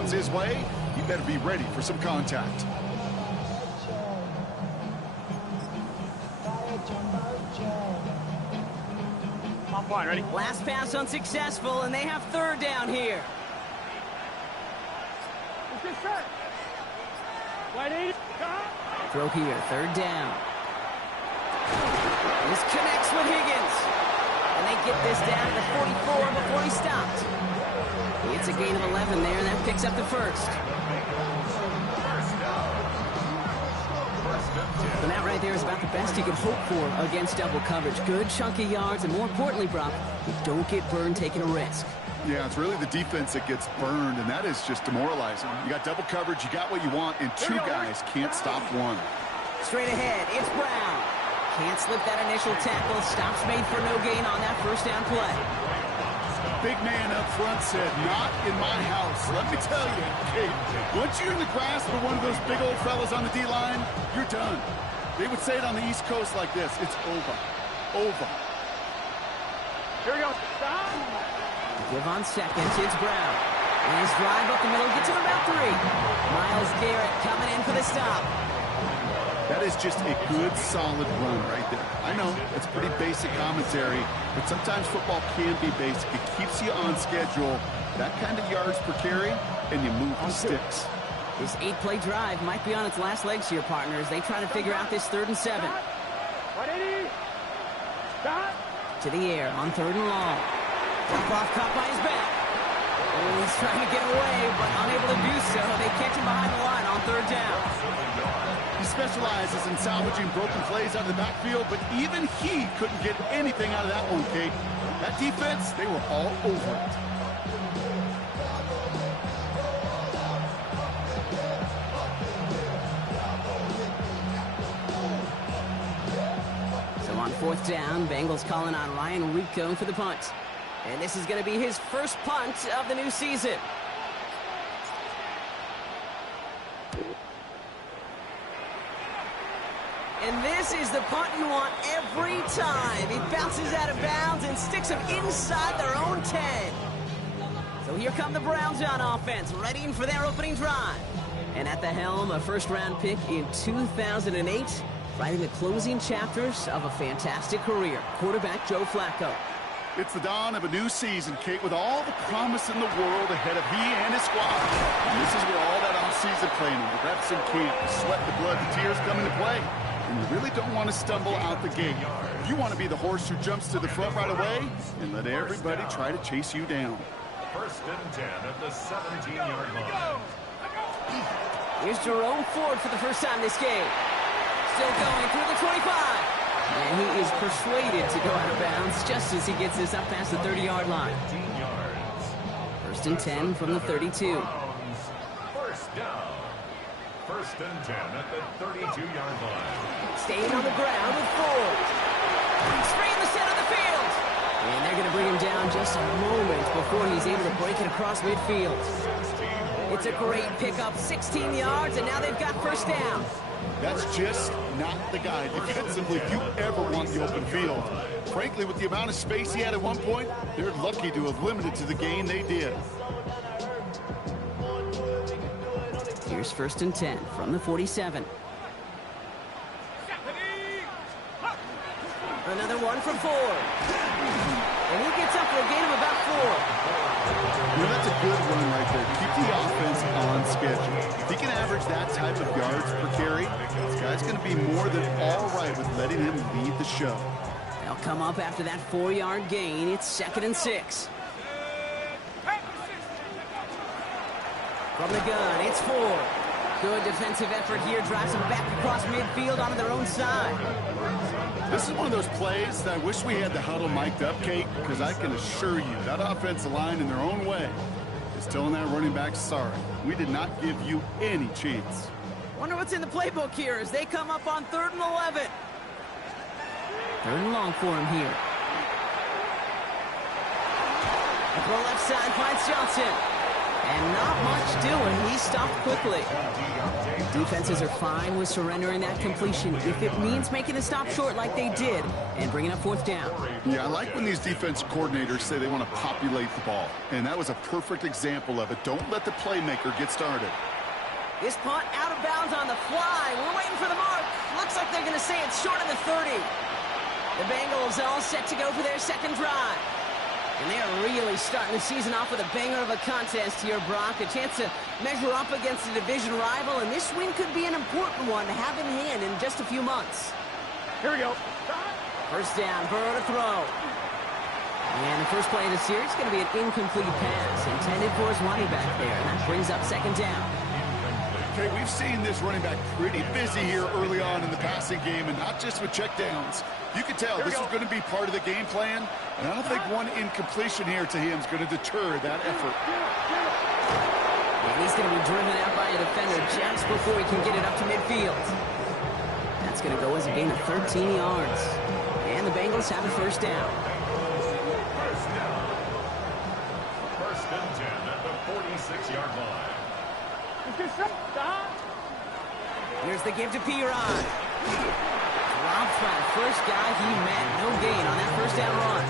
comes his way, he better be ready for some contact. Line, ready? Last pass unsuccessful, and they have third down here. Throw here, third down. This connects with Higgins. And they get this down to the 44 before he stopped. It's a gain of 11 there, and that picks up the first. And that right there is about the best you can hope for against double coverage. Good chunky yards, and more importantly, Brock, you don't get burned taking a risk. Yeah, it's really the defense that gets burned, and that is just demoralizing. You got double coverage, you got what you want, and two guys can't stop one. Straight ahead, it's Brown. Can't slip that initial tackle. Stops made for no gain on that first down play. Big man up front said, not in my house. Let me tell you, Kate, once you're in the grasp of one of those big old fellas on the D-line, you're done. They would say it on the East Coast like this, it's over. Over. Here we go. Give on seconds, it's Brown. And his drive up the middle gets him about 3. Miles Garrett coming in for the stop. That is just a good, solid run right there. I know, it's pretty basic commentary, but sometimes football can be basic. It keeps you on schedule, that kind of yards per carry, and you move the sticks. This 8-play drive might be on its last legs here, partners. They try to figure out this 3rd and 7. To the air on 3rd and long. Off caught by his back. Oh, he's trying to get away, but unable to do so. They catch him behind the line on 3rd down. He specializes in salvaging broken plays out of the backfield, but even he couldn't get anything out of that one, Kate. That defense, they were all over it. So on 4th down, Bengals calling on Ryan Rico for the punt. And this is going to be his first punt of the new season. And this is the punt you want every time. It bounces out of bounds and sticks them inside their own 10. So here come the Browns on offense, readying for their opening drive. And at the helm, a first-round pick in 2008, writing the closing chapters of a fantastic career, quarterback Joe Flacco. It's the dawn of a new season, Kate, with all the promise in the world ahead of he and his squad. And this is where all that off-season planning, the reps in camp, the sweat, the blood, the tears come into play. And you really don't want to stumble out the gate. You want to be the horse who jumps to the front right away and let everybody try to chase you down. 1st and 10 at the 17-yard line. Here's Jerome Ford for the first time this game. Still going through the 25. And he is persuaded to go out of bounds just as he gets this up past the 30-yard line. 1st and 10 from the 32. First down. 1st and 10 at the 32-yard line. Staying on the ground with Ford. Straight in the center of the field. And they're going to bring him down just a moment before he's able to break it across midfield. It's a great pickup, 16 yards, and now they've got first down. That's just not the guy defensively if you ever want the open field. Frankly, with the amount of space he had at one point, they're lucky to have limited to the gain they did. Here's 1st and 10 from the 47. Another one from Ford. And he gets up for a gain of about 4. Well, that's a good run right there. Keep the offense on schedule. If he can average that type of yards per carry, this guy's going to be more than all right with letting him lead the show. They'll come up after that 4-yard gain. It's 2nd and 6. From the gun, it's Ford. Good defensive effort here. Drives them back across midfield onto their own side. This is one of those plays that I wish we had the huddle mic'd up, Kate, because I can assure you that offensive line in their own way is telling that running back, sorry, we did not give you any chance. Wonder what's in the playbook here as they come up on 3rd and 11. 3rd and long for him here. The throw left side finds Johnson. And not much doing. He stopped quickly. Defenses are fine with surrendering that completion if it means making the stop short like they did and bringing up fourth down. Yeah, I like when these defense coordinators say they want to populate the ball. And that was a perfect example of it. Don't let the playmaker get started. This punt out of bounds on the fly. We're waiting for the mark. Looks like they're going to say it's short of the 30. The Bengals all set to go for their second drive. And they are really starting the season off with a banger of a contest here, Brock. A chance to measure up against a division rival, and this win could be an important one to have in hand in just a few months. Here we go. First down, Burrow to throw. And the first play of the series is going to be an incomplete pass intended for his running back there, and that brings up second down. Okay, we've seen this running back pretty busy here early on in the passing game, and not just with checkdowns. You can tell this is going to be part of the game plan, and I don't think one incompletion here to him is going to deter that effort. And he's going to be driven out by a defender just before he can get it up to midfield. That's going to go as a gain of 13 yards. And the Bengals have a first down. First and 10 at the 46-yard line. Here's the give to Piron. Drops by the first guy he met. No gain on that first down run.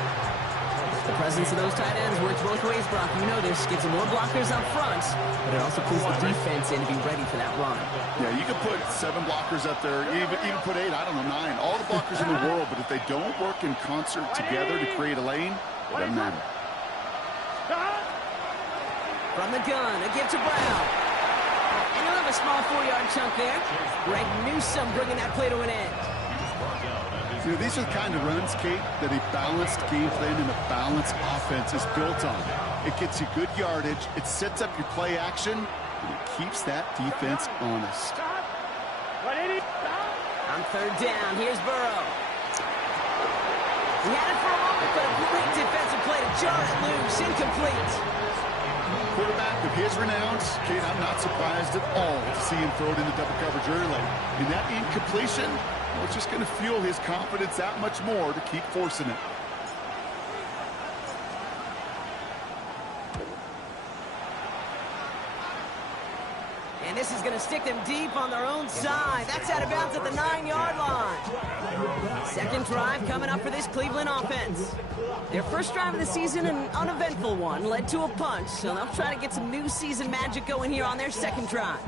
The presence of those tight ends works both ways, Brock. You know this. Gives them more blockers up front, but it also pulls the defense in to be ready for that run. Yeah, you can put 7 blockers up there, even put 8, I don't know, 9. All the blockers in the world, but if they don't work in concert together to create a lane, it doesn't matter. From the gun, a give to Brown. And he'll have a small 4-yard chunk there. Greg Newsome bringing that play to an end. You know, these are the kind of runs, Kate, that a balanced game plan and a balanced offense is built on. It gets you good yardage, it sets up your play action, and it keeps that defense honest. On third down, here's Burrow. He had it for a moment, but a great defensive play to jar it loose. Incomplete. Quarterback of his renown, Kate, I'm not surprised at all to see him throw it into double coverage early. And that incompletion, well, it's just going to fuel his confidence that much more to keep forcing it. And this is going to stick them deep on their own side. That's out of bounds at the 9-yard line. Second drive coming up for this Cleveland offense. Their first drive of the season, an uneventful one, led to a punch. So they'll try to get some new season magic going here on their second drive.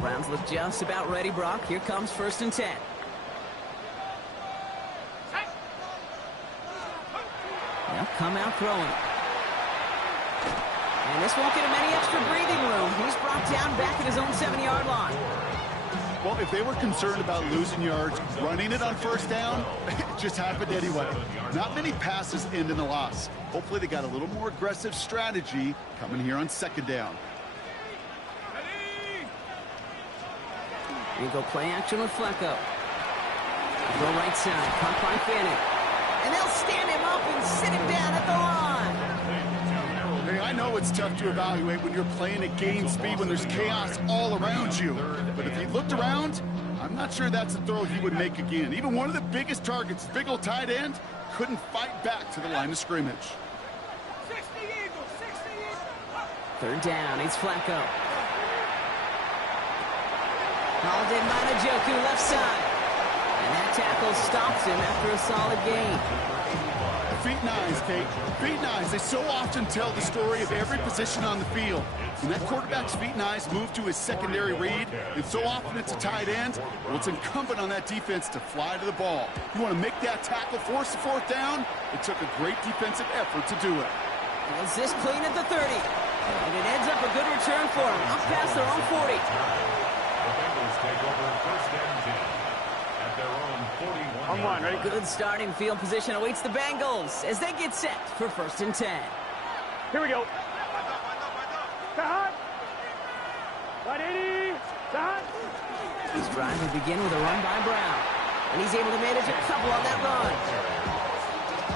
Browns look just about ready, Brock. Here comes first and 10. They'll come out throwing. And this won't get him any extra breathing room. He's brought down back at his own 7-yard line. Well, if they were concerned about losing yards, running it on first down, it just happened anyway. Not many passes end in a loss. Hopefully they got a little more aggressive strategy coming here on second down. Here you go, play action with Flacco. Go right side, caught by Fanning. And they'll stand him up and sit him down at the line. Hey, I know it's tough to evaluate when you're playing at game speed when there's chaos all around you. But if he looked around, I'm not sure that's a throw he would make again. Even one of the biggest targets, big old tight end, couldn't fight back to the line of scrimmage. 60 Eagles, 60 Eagles. Third down, it's Flacco. Hauled in by Njoku, left side. And that tackle stops him after a solid gain. Feet nines, Kate. Feet nines. They so often tell the story of every position on the field. When that quarterback's feet nines move to his secondary read, and so often it's a tight end, well, it's incumbent on that defense to fly to the ball. You want to make that tackle, force the fourth down? It took a great defensive effort to do it. Was this clean at the 30? And it ends up a good return for him, up past their own 40. The Bengals take over first and 10 at their own 41. On line, ready? Good starting field position awaits the Bengals as they get set for first and 10. Here we go. Stop. 180. Stop. This drive will begin with a run by Brown. And he's able to manage a couple on that run.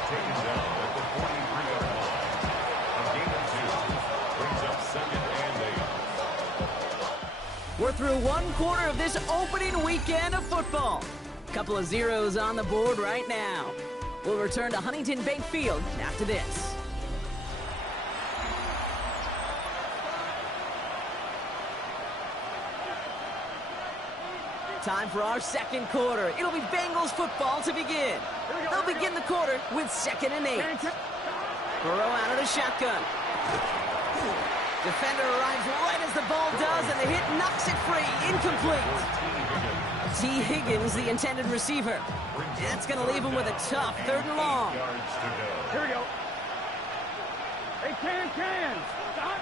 Taken down at the 43-yard line. A gain of 2 brings up second and 8. We're through one quarter of this opening weekend of football. Couple of zeros on the board right now. We'll return to Huntington Bank Field after this. Time for our second quarter. It'll be Bengals football to begin. They'll begin the quarter with 2nd and 8. Burrow out of the shotgun. Defender arrives right as the ball does, and the hit knocks it free. Incomplete. T. Higgins, the intended receiver. That's going to leave him with a tough 3rd and long. Here we go. Hey, can. Stop.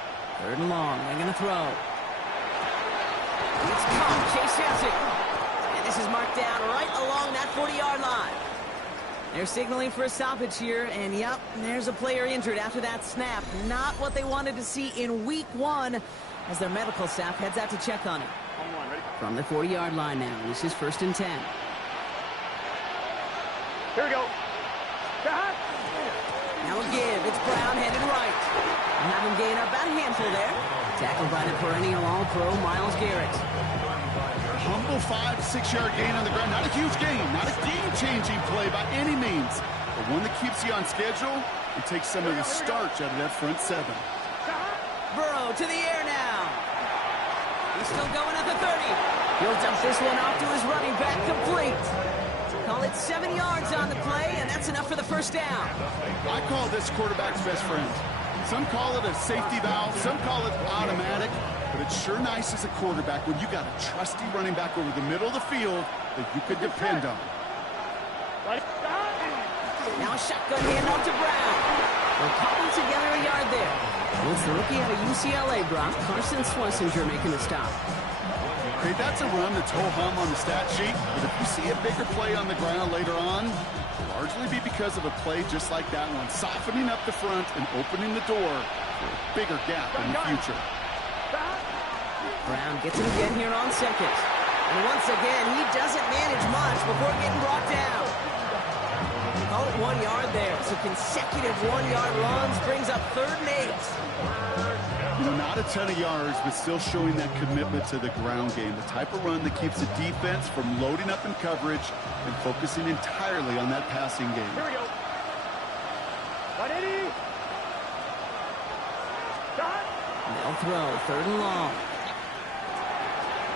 3rd and long. They're going to throw. It's caught. Chase has it. And this is marked down right along that 40-yard line. They're signaling for a stoppage here, and yep, there's a player injured after that snap. Not what they wanted to see in week 1 as their medical staff heads out to check on him. From the 40-yard line now, this is 1st and 10. Here we go. Now a give. It's Brown headed right. And have him gain up about a handful there. Tackled by the perennial All-Pro Myles Garrett. Humble 5-6-yard gain on the ground. Not a huge gain, not a game-changing play by any means, but one that keeps you on schedule and takes some of the starch out of that front 7. Burrow to the air now. He's still going at the 30. He'll dump this one off to his running back, complete. Call it 7 yards on the play, and that's enough for the 1st down. I call this quarterback's best friend. Some call it a safety valve, some call it automatic, but it's sure nice as a quarterback when you got a trusty running back over the middle of the field that you could depend on. Now a shotgun handoff to Brown. They'll cobble together a yard there. Well, it's the rookie out of UCLA, Brock, Carson Schlesinger, making the stop. Okay, that's a run that's ho-hum on the stat sheet, but if you see a bigger play on the ground later on, it'll largely be because of a play just like that one, softening up the front and opening the door for a bigger gap in the future. Brown gets it again here on 2nd. And once again, he doesn't manage much before getting brought down. Call it 1 yard there. So consecutive 1-yard runs brings up 3rd and 8. You know, not a ton of yards, but still showing that commitment to the ground game. The type of run that keeps the defense from loading up in coverage and focusing entirely on that passing game. Here we go. 180. Stop. They'll throw 3rd and long.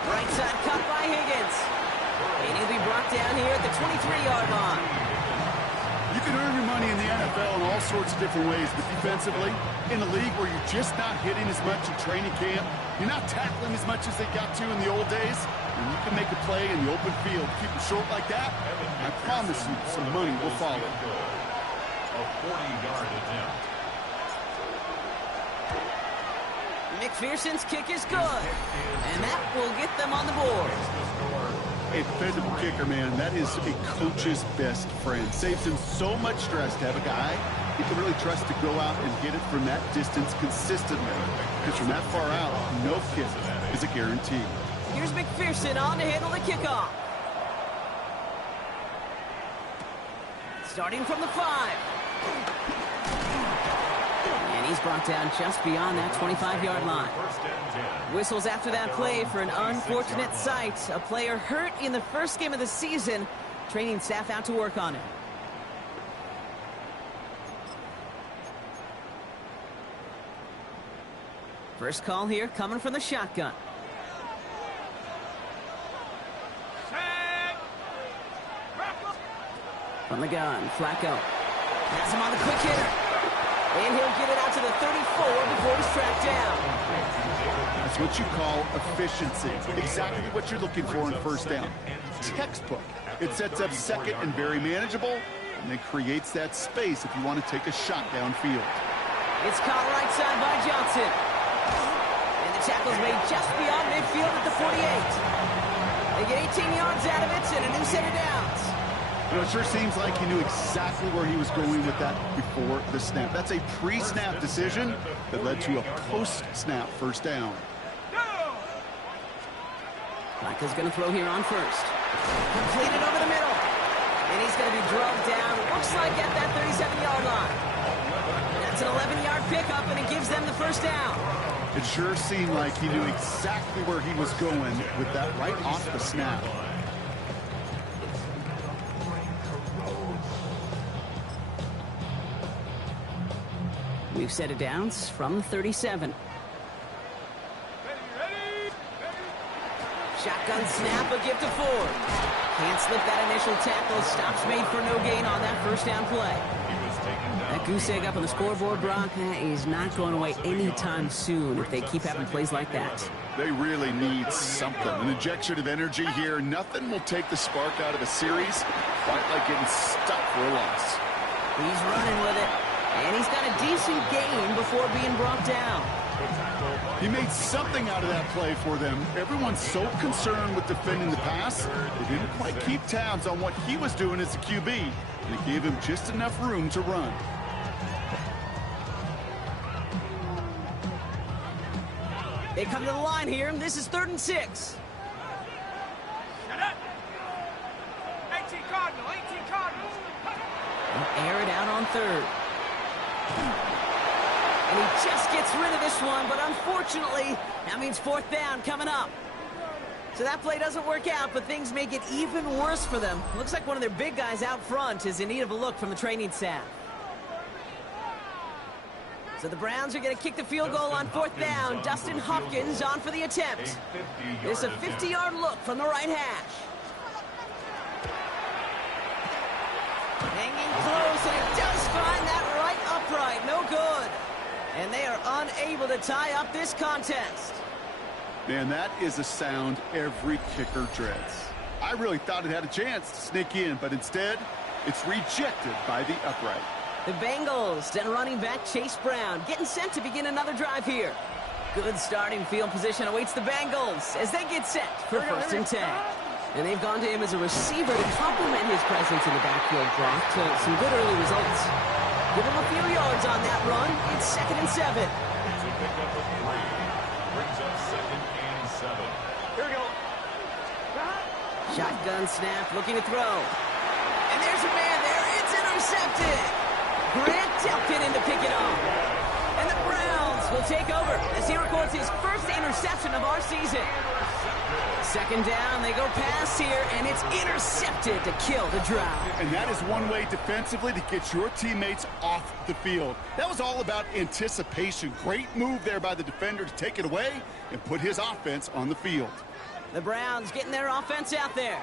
Right side cut by Higgins. And he'll be brought down here at the 23-yard line. You can earn your money in the NFL in all sorts of different ways, but defensively, in a league where you're just not hitting as much in training camp, you're not tackling as much as they got to in the old days, and you can make a play in the open field. Keep it short like that, I promise you some money will follow. A 40-yard attempt. McPherson's kick is good, and that will get them on the board. A dependable kicker, man, that is a coach's best friend. Saves him so much stress to have a guy he can really trust to go out and hit it from that distance consistently. Because from that far out, no kick is a guarantee. Here's McPherson on to handle the kickoff. Starting from the 5. And he's brought down just beyond that 25-yard line. Whistles after that play for an unfortunate sight. A player hurt in the first game of the season. Training staff out to work on it. First call here coming from the shotgun. From the gun, Flacco. Has him on the quick hitter. And he'll get it out to the 34 before he's tracked down. That's what you call efficiency. Exactly what you're looking for in first down. Textbook. It sets up 2nd and very manageable, and it creates that space if you want to take a shot downfield. It's caught right side by Johnson. And the tackle's made just beyond midfield at the 48. They get 18 yards out of it and a new set of downs. You know, it sure seems like he knew exactly where he was going with that before the snap. That's a pre-snap decision that led to a post-snap first down. Flacco's going to throw here on first. Completed over the middle. And he's going to be drugged down, looks like at that 37-yard line. That's an 11-yard pickup, and it gives them the first down. It sure seemed like he knew exactly where he was going with that right off the snap. We've set it down from 37. Shotgun snap, a gift to Ford. Can't slip that initial tackle. Stops made for no gain on that first down play. That goose egg up on the scoreboard, Brock, is not going away anytime soon if they keep having plays like that. They really need something. An injection of energy here. Nothing will take the spark out of a series quite like getting stuck for a loss. He's running with it. And he's got a decent gain before being brought down. He made something out of that play for them. Everyone's so concerned with defending the pass, they didn't quite keep tabs on what he was doing as a QB. And it gave him just enough room to run. They come to the line here, and this is 3rd and 6. 18 Cardinal, 18 Cardinals. They'll air it out on 3rd. And he just gets rid of this one, but unfortunately, that means 4th down coming up. So that play doesn't work out, but things make it even worse for them. Looks like one of their big guys out front is in need of a look from the training staff. So the Browns are going to kick the field goal on 4th down. Dustin Hopkins on for the attempt. There's a 50-yard look from the right hash. Hanging close, and it does find that right upright. No good. And they are unable to tie up this contest. Man, that is a sound every kicker dreads. I really thought it had a chance to sneak in, but instead, it's rejected by the upright. The Bengals and running back Chase Brown getting set to begin another drive here. Good starting field position awaits the Bengals as they get set for 1st and 10. And they've gone to him as a receiver to complement his presence in the backfield, Brock, to some good early results. Give him a few yards on that run. It's 2nd and 7. It's a pickup of 3. Brings up 2nd and 7. Here we go. Shotgun snap, looking to throw. And there's a man there. It's intercepted. Grant Delpit in to pick it off. And the Browns will take over as he records his first interception of our season. 2nd down, they go past here, and it's intercepted to kill the drive. And that is one way defensively to get your teammates off the field. That was all about anticipation. Great move there by the defender to take it away and put his offense on the field. The Browns getting their offense out there.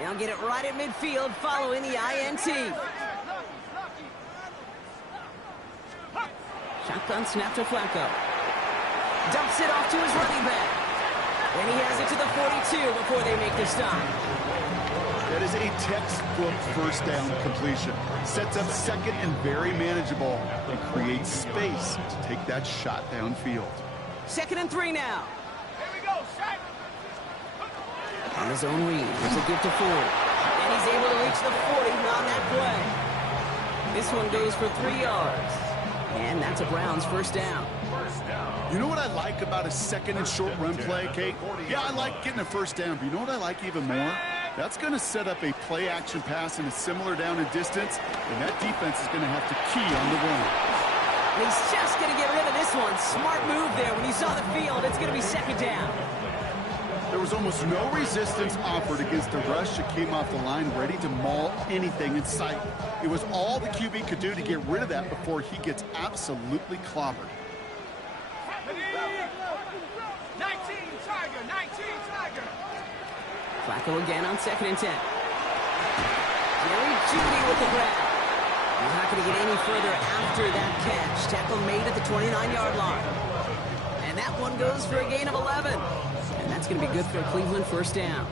They'll get it right at midfield following the INT. Shotgun snap to Flacco. Dumps it off to his running back. And he has it to the 42 before they make the stop. That is a textbook first down completion. Sets up 2nd and very manageable and creates space to take that shot downfield. 2nd and 3 now. Here we go, shot. On his own read, it's a gift to Ford. And he's able to reach the 40 on that play. This one goes for 3 yards. And that's a Browns 1st down. You know what I like about a 2nd and short run play, Kate? Yeah, I like getting a 1st down, but you know what I like even more? That's going to set up a play-action pass in a similar down and distance, and that defense is going to have to key on the run. He's just going to get rid of this one. Smart move there. When you saw the field, it's going to be 2nd down. There was almost no resistance offered against a rush that came off the line ready to maul anything in sight. It was all the QB could do to get rid of that before he gets absolutely clobbered. 19 Tiger, 19 Tiger. Flacco again on 2nd and 10. Jerry Jeudy with the grab. He's not going to get any further after that catch. Tackle made at the 29-yard line. And that one goes for a gain of 11. And that's going to be good for a Cleveland 1st down.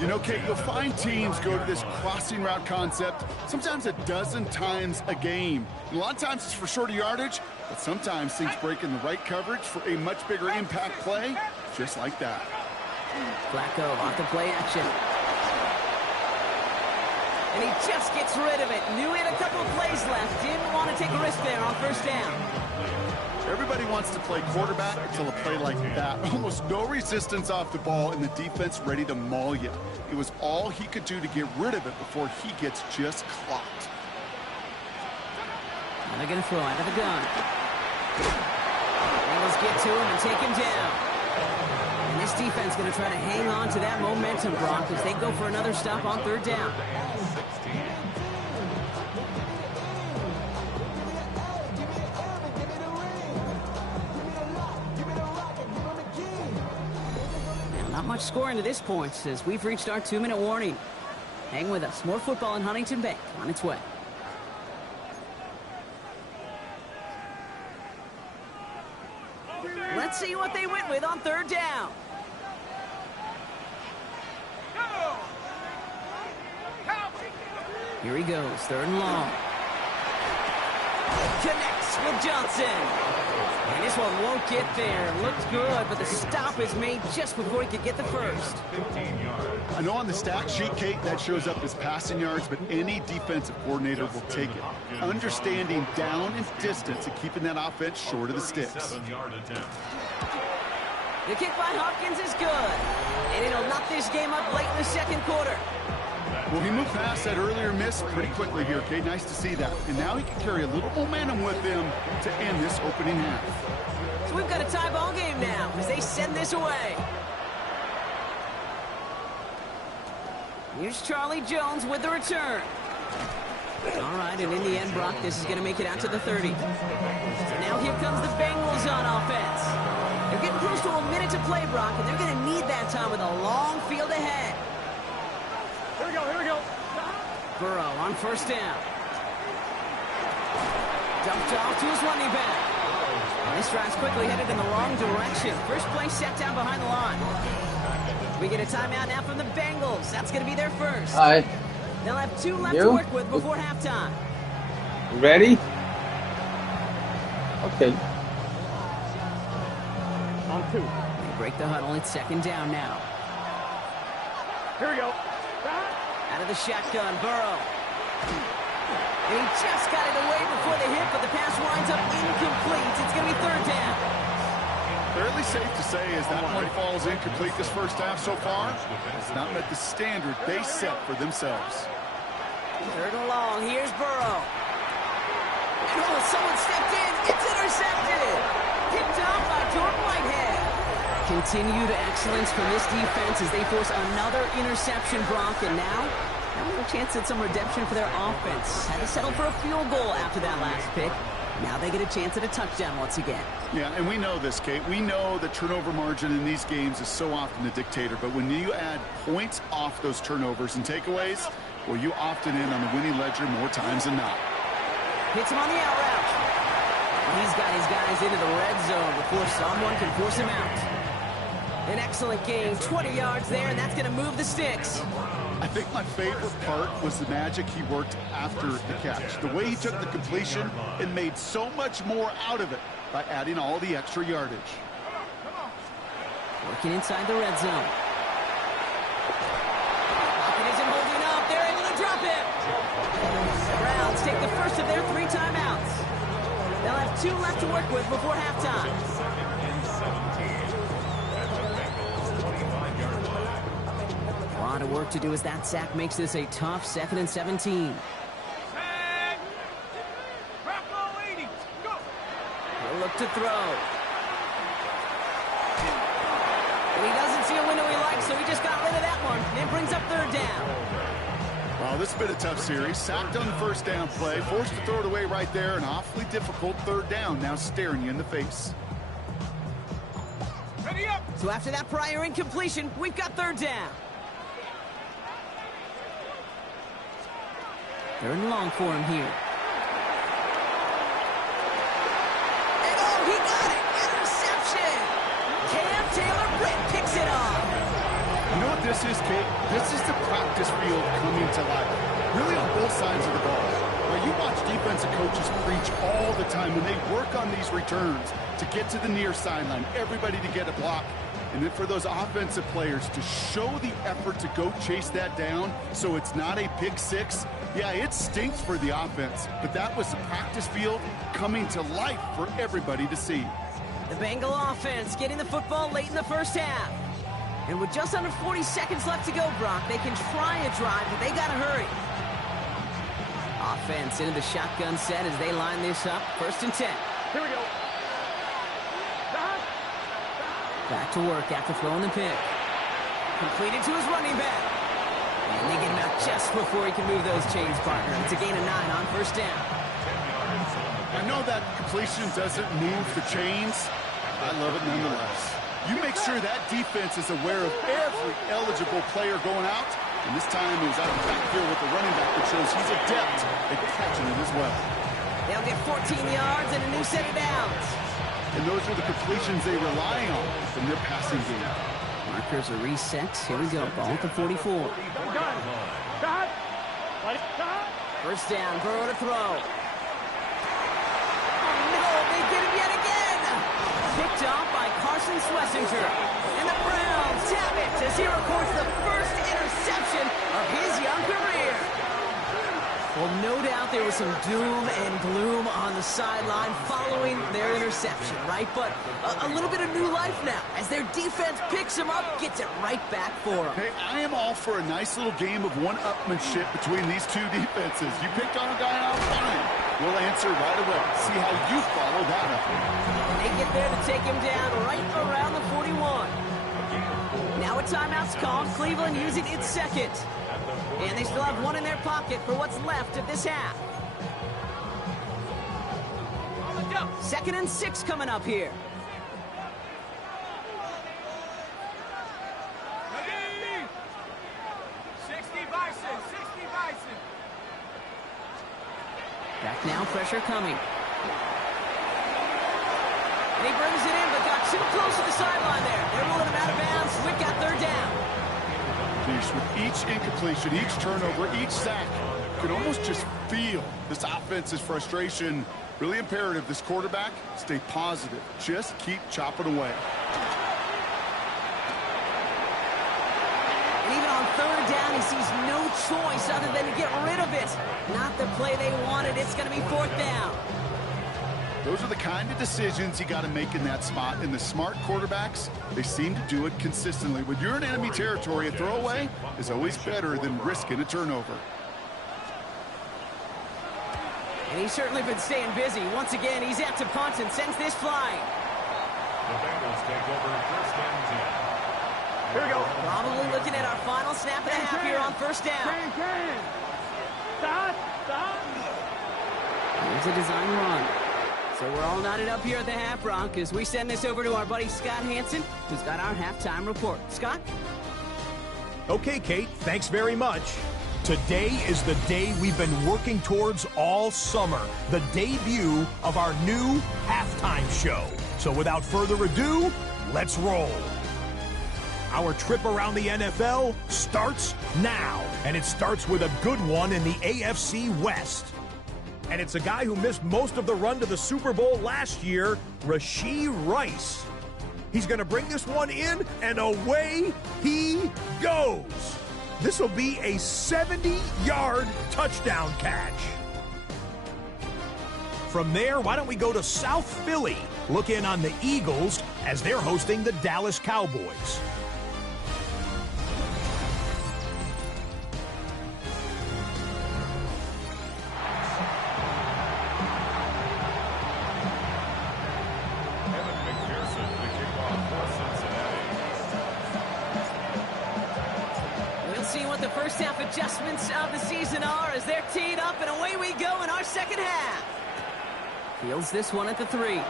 You know, Kate, you'll find teams go to this crossing route concept sometimes a dozen times a game. And a lot of times it's for shorter yardage, but sometimes things break in the right coverage for a much bigger impact play, just like that. Flacco off the play action. And he just gets rid of it. Knew he had a couple of plays left. Didn't want to take a risk there on 1st down. Everybody wants to play quarterback until a play like that. Almost no resistance off the ball and the defense ready to maul you. It was all he could do to get rid of it before he gets just clocked. Now they're going to throw out of the gun. Bengals get and take him down. And this defense going to try to hang on to that momentum, Brock, as they go for another stop on third down. And not much scoring to this point, as we've reached our 2-minute warning. Hang with us. More football in Huntington Bank on its way. Let's see what they went with on third down. Here he goes, third and long. Connects with Johnson. And this one won't get there. Looked good, but the stop is made just before he could get the first. 15 yards. I know on the stat sheet, Kate, that shows up as passing yards, but any defensive coordinator will take it. Understanding down and distance and keeping that offense short of the sticks. 7-yard attempt. The kick by Hopkins is good. And it'll knock this game up late in the second quarter. Well, he moved past that earlier miss pretty quickly here, Kate. Nice to see that. And now he can carry a little momentum with him to end this opening half. So we've got a tie ball game now as they send this away. Here's Charlie Jones with the return. All right, and in the end, Brock, this is going to make it out to the 30. So now here comes the Bengals on offense. They're getting close to a minute to play, Brock, and they're going to need that time with a long field ahead. Here we go, here we go. Burrow on first down. Dumped off to his running back. And this drive's quickly headed in the wrong direction. First play set down behind the line. We get a timeout now from the Bengals. That's going to be their first. Hi. They'll have 2 left to work with before halftime. Ready? Okay. On 2. They break the huddle. It's second down now. Here we go. Out of the shotgun, Burrow. And he just got it away before the hit, but the pass winds up incomplete. It's going to be third down. Fairly safe to say as that one falls incomplete this first half so far, it's not met the standard they set for themselves. Third and long. Here's Burrow. And someone stepped in. It's intercepted. Picked off by Jordan Whitehead. Continued excellence from this defense as they force another interception, Brock, and now a chance at some redemption for their offense. Had to settle for a field goal after that last pick. Now they get a chance at a touchdown once again. Yeah, and we know this, Kate. We know the turnover margin in these games is so often a dictator, but when you add points off those turnovers and takeaways, well, you often in on the winning ledger more times than not. Hits him on the out route. He's got his guys into the red zone before someone can force him out. An excellent gain, 20 yards there, and that's going to move the sticks. I think my favorite part was the magic he worked after the catch. The way he took the completion and made so much more out of it by adding all the extra yardage. Working inside the red zone. Lockett isn't holding up. They're able to drop it. The Browns take the first of their 3 timeouts. They'll have 2 left to work with before halftime. A lot of work to do as that sack makes this a tough 2nd and 17. He'll look to throw. And he doesn't see a window he likes, so he just got rid of that one. And brings up third down. Well, this has been a tough series. Sacked on the first down play, forced to throw it away right there. An awfully difficult third down now staring you in the face. Ready up. So after that prior incompletion, we've got third down. Third and long for him here. And he got it! Interception! Cam Taylor-Britt picks it off. You know what this is, Kate? This is the practice field coming to life. Really on both sides of the ball. Now, you watch defensive coaches preach all the time when they work on these returns to get to the near sideline, everybody to get a block. And then for those offensive players to show the effort to go chase that down so it's not a pick six, yeah, it stinks for the offense. But that was the practice field coming to life for everybody to see. The Bengal offense getting the football late in the first half. And with just under 40 seconds left to go, Brock, they can try a drive, but they got to hurry. Offense into the shotgun set as they line this up. 1st and 10. Here we go. Back to work after throwing the pick. Completed to his running back. And they get him out just before he can move those chains, partner. It's a gain of 9 on first down. I know that completion doesn't move the chains. I love it nonetheless. You make sure that defense is aware of every eligible player going out. And this time he was out of the backfield with the running back, which shows he's adept at catching it as well. They'll get 14 yards and a new set of downs. And those are the completions they rely on from their passing game. Markers are reset. Here we go. Ball at the 44. First down. Burrow to throw. Oh, no. They get him yet again. Picked off by Carson Schlesinger. And the Browns tap it as he records the first interception of his young career. Well, no doubt there was some doom and gloom on the sideline following their interception, right? But a little bit of new life now as their defense picks him up, gets it right back for him. Hey, I am all for a nice little game of one-upmanship between these two defenses. You picked on a guy out, fine. We'll answer right away. See how you follow that up. And they get there to take him down right around the 41. Now a timeout's called. Cleveland using its second. And they still have one in their pocket for what's left of this half. 2nd and 6 coming up here. Ready? 60 Bison, 60 Bison. Back now, pressure coming. And he brings it in, but got too close to the sideline there. They're rolling him out of bounds. Wick got third down. With each incompletion, each turnover, each sack, you can almost just feel this offense's frustration. Really imperative this quarterback stay positive. Just keep chopping away. And even on third down, he sees no choice other than to get rid of it. Not the play they wanted. It's going to be 4th down. Those are the kind of decisions you got to make in that spot. And the smart quarterbacks, they seem to do it consistently. When you're in enemy territory, a throwaway is always better than risking a turnover. And he's certainly been staying busy. Once again, he's out to punt and sends this flying. The Bengals take over 1st and 10. Here we go. Probably looking at our final snap of the half here on first down. Stop. Here's a design run. So we're all knotted up here at the half, Brock, as we send this over to our buddy Scott Hansen, who's got our halftime report. Scott? Okay, Kate, thanks very much. Today is the day we've been working towards all summer, the debut of our new halftime show. So without further ado, let's roll. Our trip around the NFL starts now, and it starts with a good one in the AFC West. And it's a guy who missed most of the run to the Super Bowl last year, Rashee Rice. He's going to bring this one in, and away he goes. This will be a 70-yard touchdown catch. From there, why don't we go to South Philly, look in on the Eagles as they're hosting the Dallas Cowboys. Adjustments of the season are as they're teed up, and away we go in our second half. Fields this one at the 3. And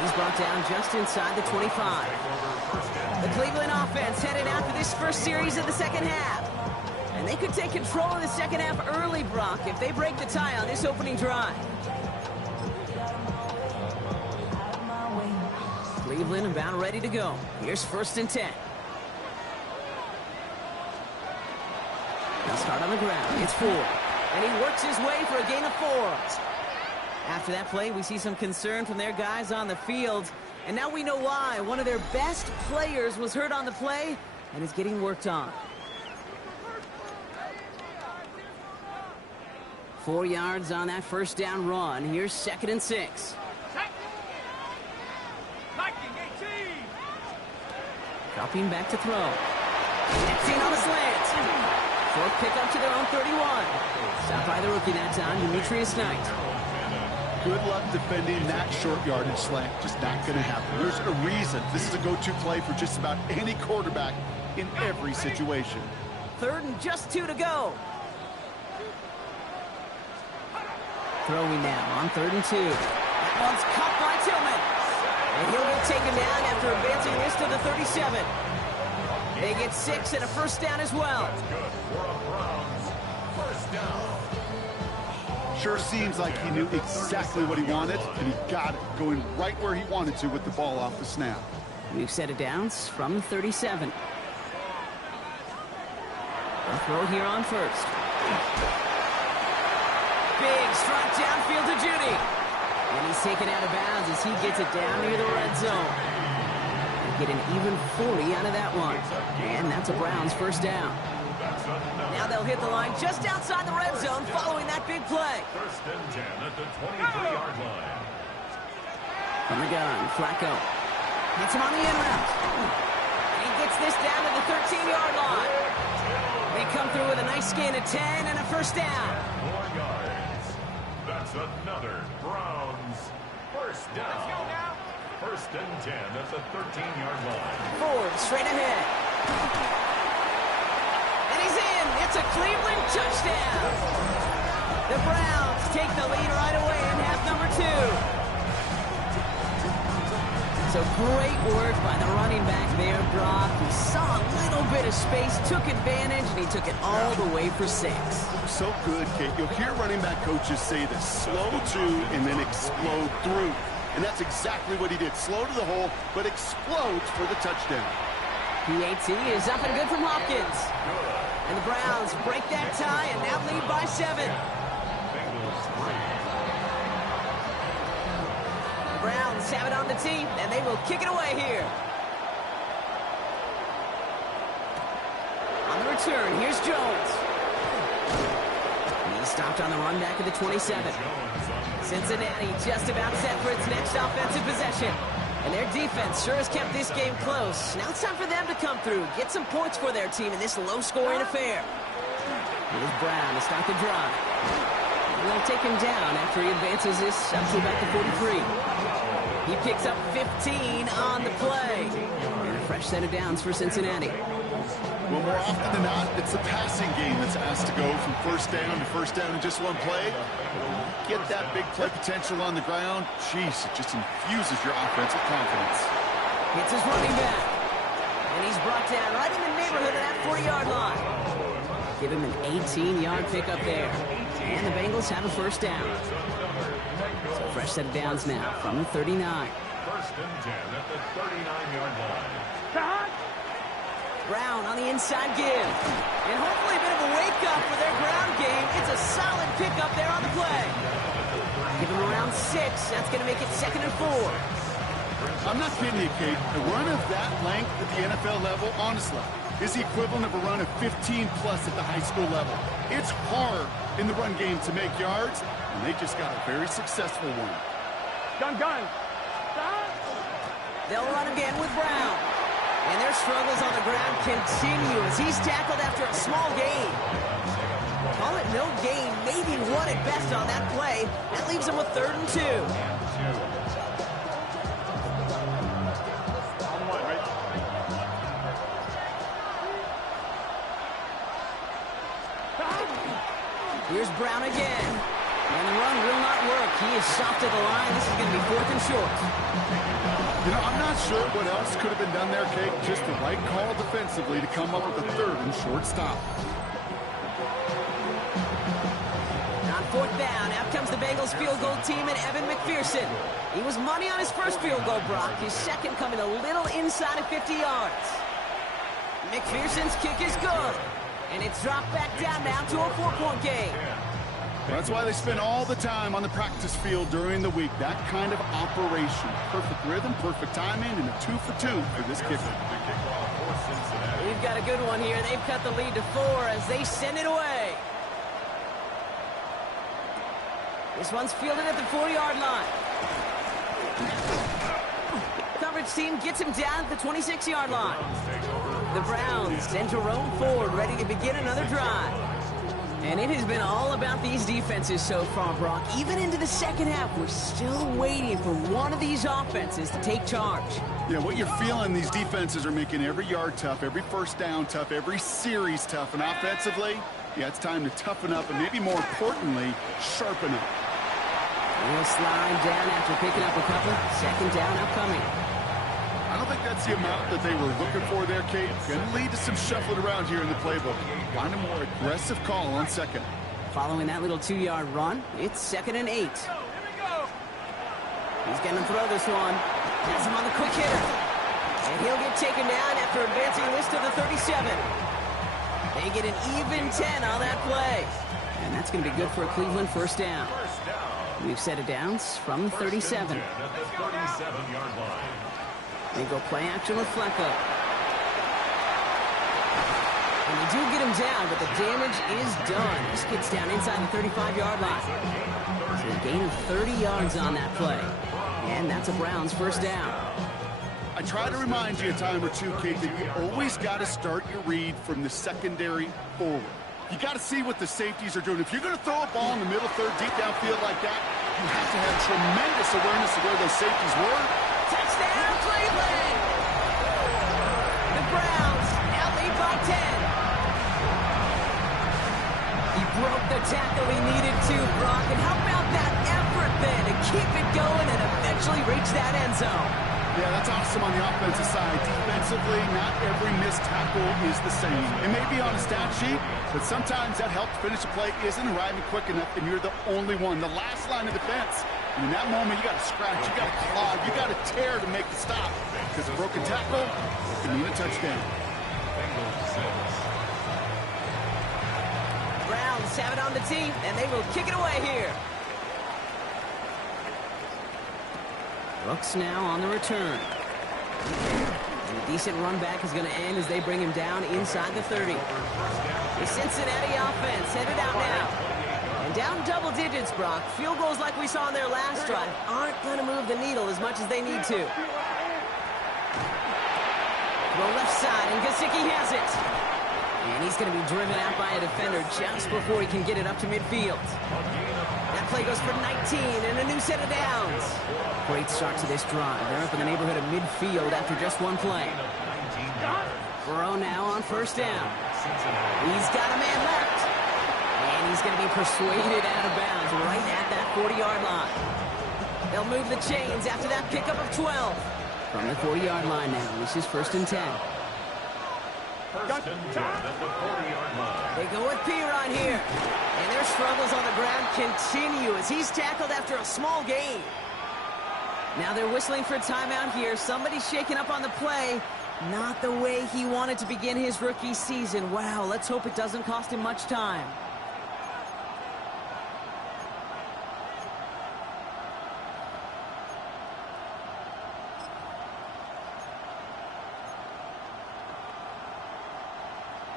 he's brought down just inside the 25. The Cleveland offense headed out for this first series of the second half. And they could take control of the second half early, Brock, if they break the tie on this opening drive. Cleveland about ready to go. Here's 1st and 10. They'll start on the ground. It's 4. And he works his way for a gain of 4. After that play, we see some concern from their guys on the field. And now we know why. One of their best players was hurt on the play and is getting worked on. 4 yards on that first down run. Here's 2nd and 6. Dropping back to throw. Steps in on a slant. 4th pickup to their own 31. Stopped by the rookie that time, Demetrius Knight. Good luck defending that short yardage slant. Just not going to happen. There's a reason this is a go-to play for just about any quarterback in every situation. 3rd and just 2 to go. Throwing now on 3rd and 2. That one's caught by Tillman. And he'll be taken down after advancing this to the 37. They get 6 and a first down as well. That's good for a Browns first down. Sure seems like he knew exactly what he wanted, and he got it, going right where he wanted to with the ball off the snap. New set of downs from 37. A throw here on 1st. Big strike downfield to Judy. And he's taken out of bounds as he gets it down near the red zone. They get an even 40 out of that one. And that's a Browns first down. Now they'll hit the line just outside the red zone following that big play. 1st and 10 at the 23-yard line. From the gun, Flacco. Hits him on the in route. And he gets this down to the 13-yard line. They come through with a nice gain of 10 and a first down. 4 yards. That's another Browns first down. 1st and 10 at the 13-yard line. Ford straight ahead. And he's in. It's a Cleveland touchdown. The Browns take the lead right away in half number 2. So great work by the running back there, Brock. He saw a little bit of space, took advantage, and he took it all the way for 6. So good, Kate. You'll hear running back coaches say this: slow to and then explode through. And that's exactly what he did. Slow to the hole, but explodes for the touchdown. PAT is up and good from Hopkins. And the Browns break that tie and now lead by 7. The Browns have it on the tee, and they will kick it away here. On the return, here's Jones. He's stopped on the run back at the 27. Cincinnati just about set for its next offensive possession. And their defense sure has kept this game close. Now it's time for them to come through, get some points for their team in this low-scoring affair. Here's Brown to start the drive. And they'll take him down after he advances this up to about the 43. He picks up 15 on the play. And a fresh set of downs for Cincinnati. Well, more often than not, it's the passing game that's asked to go from first down in just one play. Get that big play potential on the ground. Jeez, it just infuses your offensive confidence. Hits his running back. And he's brought down right in the neighborhood of that 40-yard line. Give him an 18-yard pickup there. And the Bengals have a first down. So fresh set of downs now from the 39. 1st and 10 at the 39-yard line. Brown on the inside give. And hopefully a bit of a wake-up for their ground game. It's a solid pickup there on the play. Give him around 6. That's going to make it 2nd and 4. I'm not kidding you, Kate. A run of that length at the NFL level, honestly, is the equivalent of a run of 15-plus at the high school level. It's hard in the run game to make yards, and they just got a very successful one. Gun. They'll run again with Brown. And their struggles on the ground continue as he's tackled after a small gain. Call it no gain, maybe 1 at best on that play. That leaves him with 3rd and 2. Here's Brown again. And the run will not work. He is soft at the line. This is going to be 4th and short. You know, I'm not sure what else could have been done there, Kate. Just the right call defensively to come up with a 3rd and short stop. On 4th down, out comes the Bengals field goal team and Evan McPherson. He was money on his first field goal, Brock. His second coming a little inside of 50 yards. McPherson's kick is good. And it's dropped back down now to a 4-point game. That's why they spend all the time on the practice field during the week. That kind of operation. Perfect rhythm, perfect timing, and a 2 for 2 for this kicker. We've got a good one here. They've cut the lead to 4 as they send it away. This one's fielded at the 4-yard line. Coverage team gets him down at the 26-yard line. The Browns send Jerome Ford ready to begin another drive. And it has been all about these defenses so far, Brock. Even into the second half, we're still waiting for one of these offenses to take charge. Yeah, what you're feeling, these defenses are making every yard tough, every first down tough, every series tough. And offensively, yeah, it's time to toughen up and maybe more importantly, sharpen up. We'll slide down after picking up a couple. Second down upcoming. I don't think that's the amount that they were looking for there, Kate. Going to lead to some shuffling around here in the playbook. Find a more aggressive call on second. Following that little 2-yard run, it's 2nd and 8. Here we go. He's going to throw this one. Has him on the quick hitter. And he'll get taken down after advancing this to the 37. They get an even 10 on that play. And that's going to be good for a Cleveland first down. We've set it downs from the 37. At the 37-yard line. They go play action with Flacco. And they do get him down, but the damage is done. This gets down inside the 35-yard line. So a gain of 30 yards on that play. And that's a Browns first down. I try to remind you a time or two, Kate, that you always got to start your read from the secondary forward. You got to see what the safeties are doing. If you're going to throw a ball in the middle third, deep downfield like that, you have to have tremendous awareness of where those safeties were. Touchdown, Cleveland! The Browns now lead by 10. He broke the tackle he needed to, Brock. And how about that effort then to keep it going and eventually reach that end zone? Yeah, that's awesome on the offensive side. Defensively, not every missed tackle is the same. It may be on a stat sheet, but sometimes that help to finish a play isn't arriving quick enough, and you're the only one. The last line of defense. And in that moment, you got to scratch, you got to claw, you got to tear to make the stop. Because a broken tackle can mean a touchdown. Browns have it on the team, and they will kick it away here. Brooks now on the return. And a decent run back is going to end as they bring him down inside the 30. The Cincinnati offense headed out now. And down double digits, Brock. Field goals like we saw on their last drive aren't going to move the needle as much as they need to. Throw left side, and Gesicki has it. And he's going to be driven out by a defender just before he can get it up to midfield. That play goes for 19 and a new set of downs. Great start to this drive. They're up in the neighborhood of midfield after just one play. Burrow now on first down. He's got a man left. And he's going to be persuaded out of bounds right at that 40-yard line. They'll move the chains after that pickup of 12. From the 40-yard line now, this is 1st and 10. First and 10 at the 40-yard line. They go with Piron here. And their struggles on the ground continue as he's tackled after a small gain. Now they're whistling for timeout here. Somebody's shaking up on the play. Not the way he wanted to begin his rookie season. Wow, let's hope it doesn't cost him much time.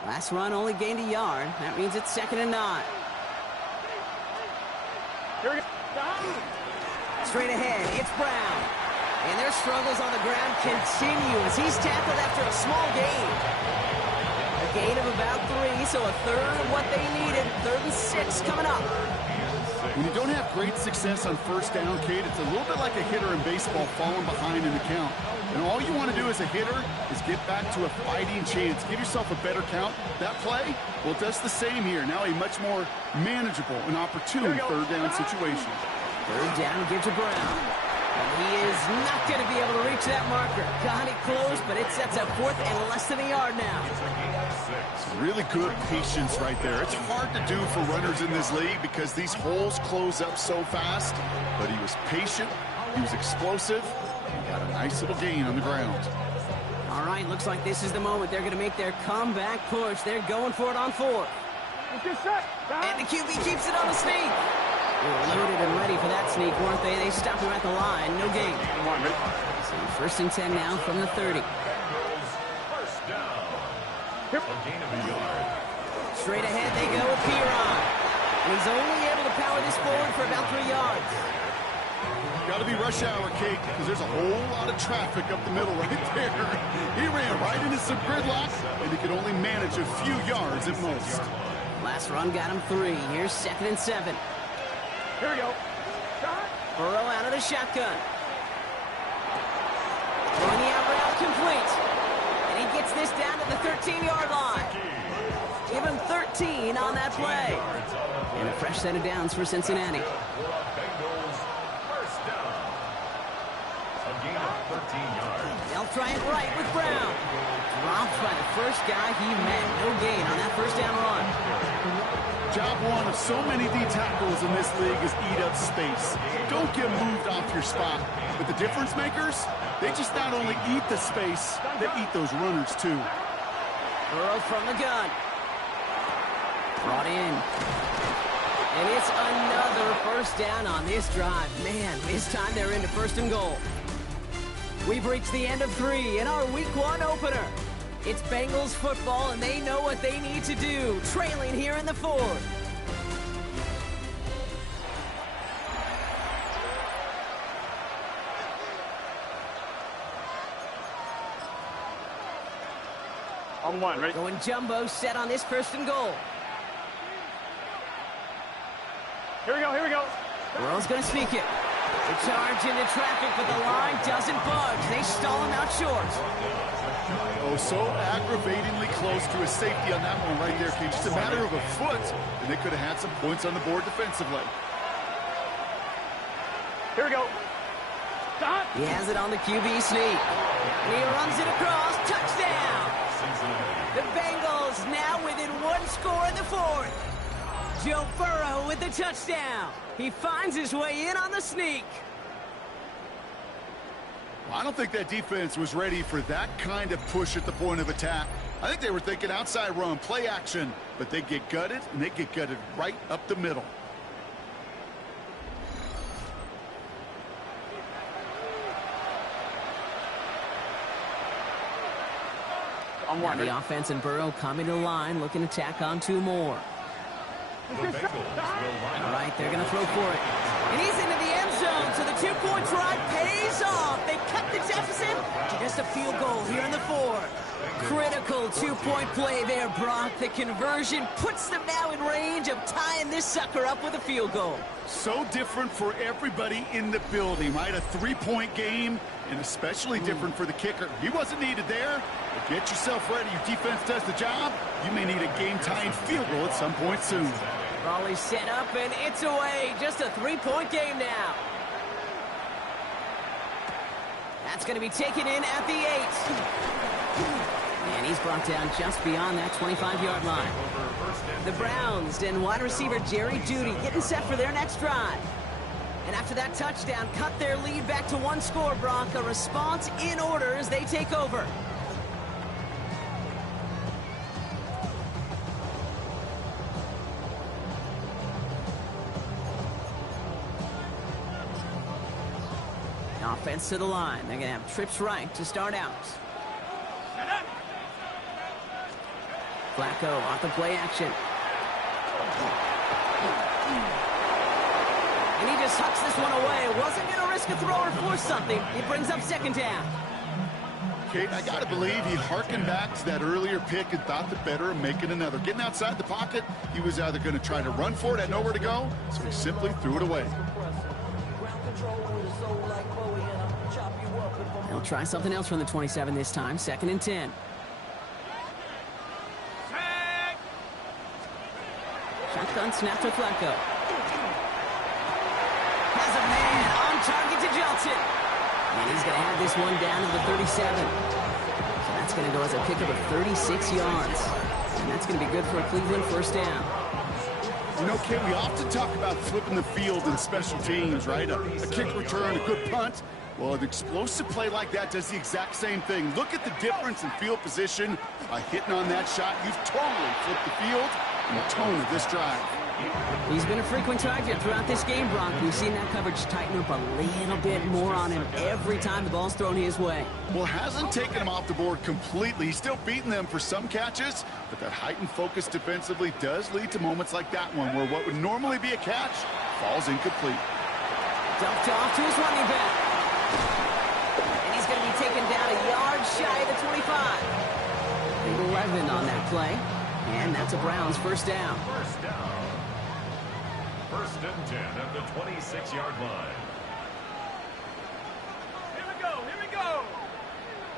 Last run only gained a yard. That means it's 2nd and 9. Here we go. Straight ahead, it's Brown. And their struggles on the ground continue as he's tackled after a small gain. A gain of about 3, so a third of what they needed. 3rd and 6 coming up. When you don't have great success on first down, Kate, it's a little bit like a hitter in baseball falling behind in the count. And all you want to do as a hitter is get back to a fighting chance. Give yourself a better count. That play, well, it does the same here. Now a much more manageable and opportune third down situation. Third down, give to Brown. And he is not going to be able to reach that marker. Got it close, but it sets up 4th and less than a yard now. Some really good patience right there. It's hard to do for runners in this league because these holes close up so fast. But he was patient, he was explosive, and got a nice little gain on the ground. All right, looks like this is the moment. They're going to make their comeback push. They're going for it on 4th. And the QB keeps it on the sneak. They were loaded and ready for that sneak, weren't they? They stopped him at the line. No gain. So 1st and 10 now from the 30. First down. A gain of a yard. Straight ahead they go with Piron. And he's only able to power this forward for about 3 yards. Got to be rush hour, Kate, because there's a whole lot of traffic up the middle right there. He ran right into some gridlock, and he could only manage a few yards at most. Last run got him 3. Here's 2nd and 7. Here we go. Burrow out of the shotgun. Throwing the out route complete. And he gets this down to the 13-yard line. Give him 13 on that play. And a fresh set of downs for Cincinnati. Bengals first down. A gain of 13 yards. They'll try it right with Brown. Dropped by the first guy he met. No gain on that first down run. Job one of so many D tackles in this league is eat up space. Don't get moved off your spot. But the difference makers, they just not only eat the space, they eat those runners too. Burrow from the gun. Brought in. And it's another first down on this drive. Man, this time they're into 1st and goal. We've reached the end of 3 in our Week 1 opener. It's Bengals football, and they know what they need to do, trailing here in the 4th. On 1, ready? Going jumbo set on this 1st and goal. Here we go, here we go. Burrow's going to sneak it. They charge into traffic, but the line doesn't budge. They stall him out short. Oh, so aggravatingly close to a safety on that one right there, Kate. Just a matter of a foot, and they could have had some points on the board defensively. Here we go. He has it on the QB sneak. And he runs it across. Touchdown! The Bengals now within 1 score in the 4th. Joe Burrow with the touchdown. He finds his way in on the sneak. Well, I don't think that defense was ready for that kind of push at the point of attack. I think they were thinking outside run, play action, but they get gutted, and they get gutted right up the middle. On 1, The offense and Burrow coming to the line, looking to tack on 2 more. The Bengals will line All up. right, they're going to throw for it. And he's into the end zone, so the 2-point try pays off. They cut the deficit to just a field goal here in the 4th. Critical 2-point play there, Brock. The conversion puts them now in range of tying this sucker up with a field goal. So different for everybody in the building, right? A 3-point game, and especially different for the kicker. He wasn't needed there, but get yourself ready. Your defense does the job. You may need a game-tying field goal at some point soon. Raleigh set up, and it's away. Just a 3-point game now. That's going to be taken in at the 8. And he's brought down just beyond that 25-yard line. The Browns and wide receiver Jerry Jeudy getting set for their next drive. And after that touchdown, cut their lead back to 1 score, Brock. A response in order as they take over. Offense to the line. They're going to have trips right to start out. Flacco off the play action. And he just hucks this one away. Wasn't going to risk a throw or force something. It brings up 2nd down. Kate, I got to believe he harkened back to that earlier pick and thought the better of making another. Getting outside the pocket, he was either going to try to run for it, had nowhere to go, so he simply threw it away. They'll try something else from the 27 this time. 2nd and 10. Shotgun snap to Flacco. Has a man on target to Johnson. And he's going to have this one down to the 37. So that's going to go as a pickup of 36 yards. And that's going to be good for a Cleveland 1st down. You know, Kate, we often talk about flipping the field in special teams, right? A kick return, a good punt. Well, an explosive play like that does the exact same thing. Look at the difference in field position by hitting on that shot. You've totally flipped the field and the tone of this drive. He's been a frequent target throughout this game, Brock. We've seen that coverage tighten up a little bit more on him every time the ball's thrown his way. Well, hasn't taken him off the board completely. He's still beating them for some catches, but that heightened focus defensively does lead to moments like that one where what would normally be a catch falls incomplete. Dumped off to his running back. And he's going to be taken down a yard shy of the 25. 11 on that play. And that's a Browns first down. First down. First and 10 at the 26-yard line. Here we go. Here we go.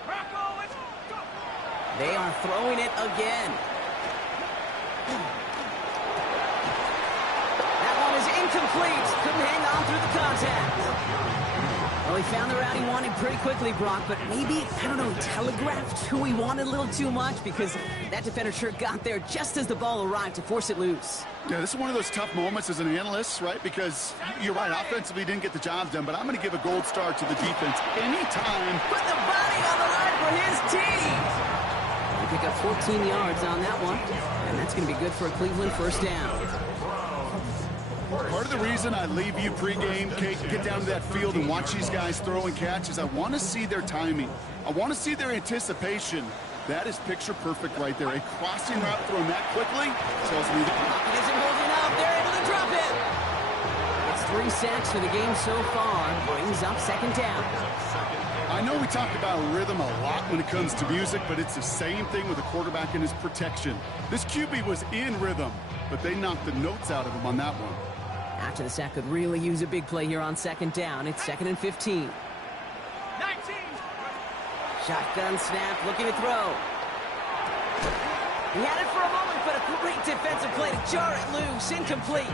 Rocco, let's go. They are throwing it again. That one is incomplete. Couldn't hang on through the contact. Well, he found the route he wanted pretty quickly, Brock, but maybe, I don't know, he telegraphed who he wanted a little too much because that defender sure got there just as the ball arrived to force it loose. Yeah, this is one of those tough moments as an analyst, right? Because you're right, offensively didn't get the job done, but I'm going to give a gold star to the defense anytime. Put the body on the line for his team. They pick up 14 yards on that one, and that's going to be good for a Cleveland first down. Part of the reason I leave you pregame, Kate, get down to that field and watch these guys throw and catch is I want to see their timing. I want to see their anticipation. That is picture perfect right there. A crossing route thrown that quickly tells me that It isn't holding up. They're able to drop it. It's 3 sacks for the game so far. Brings up second down. I know we talk about rhythm a lot when it comes to music, but it's the same thing with a quarterback and his protection. This QB was in rhythm, but they knocked the notes out of him on that one. After the sack could really use a big play here on second down. It's 2nd and 15. 19. Shotgun snap, looking to throw. He had it for a moment, but a great defensive play to jar it loose. Incomplete.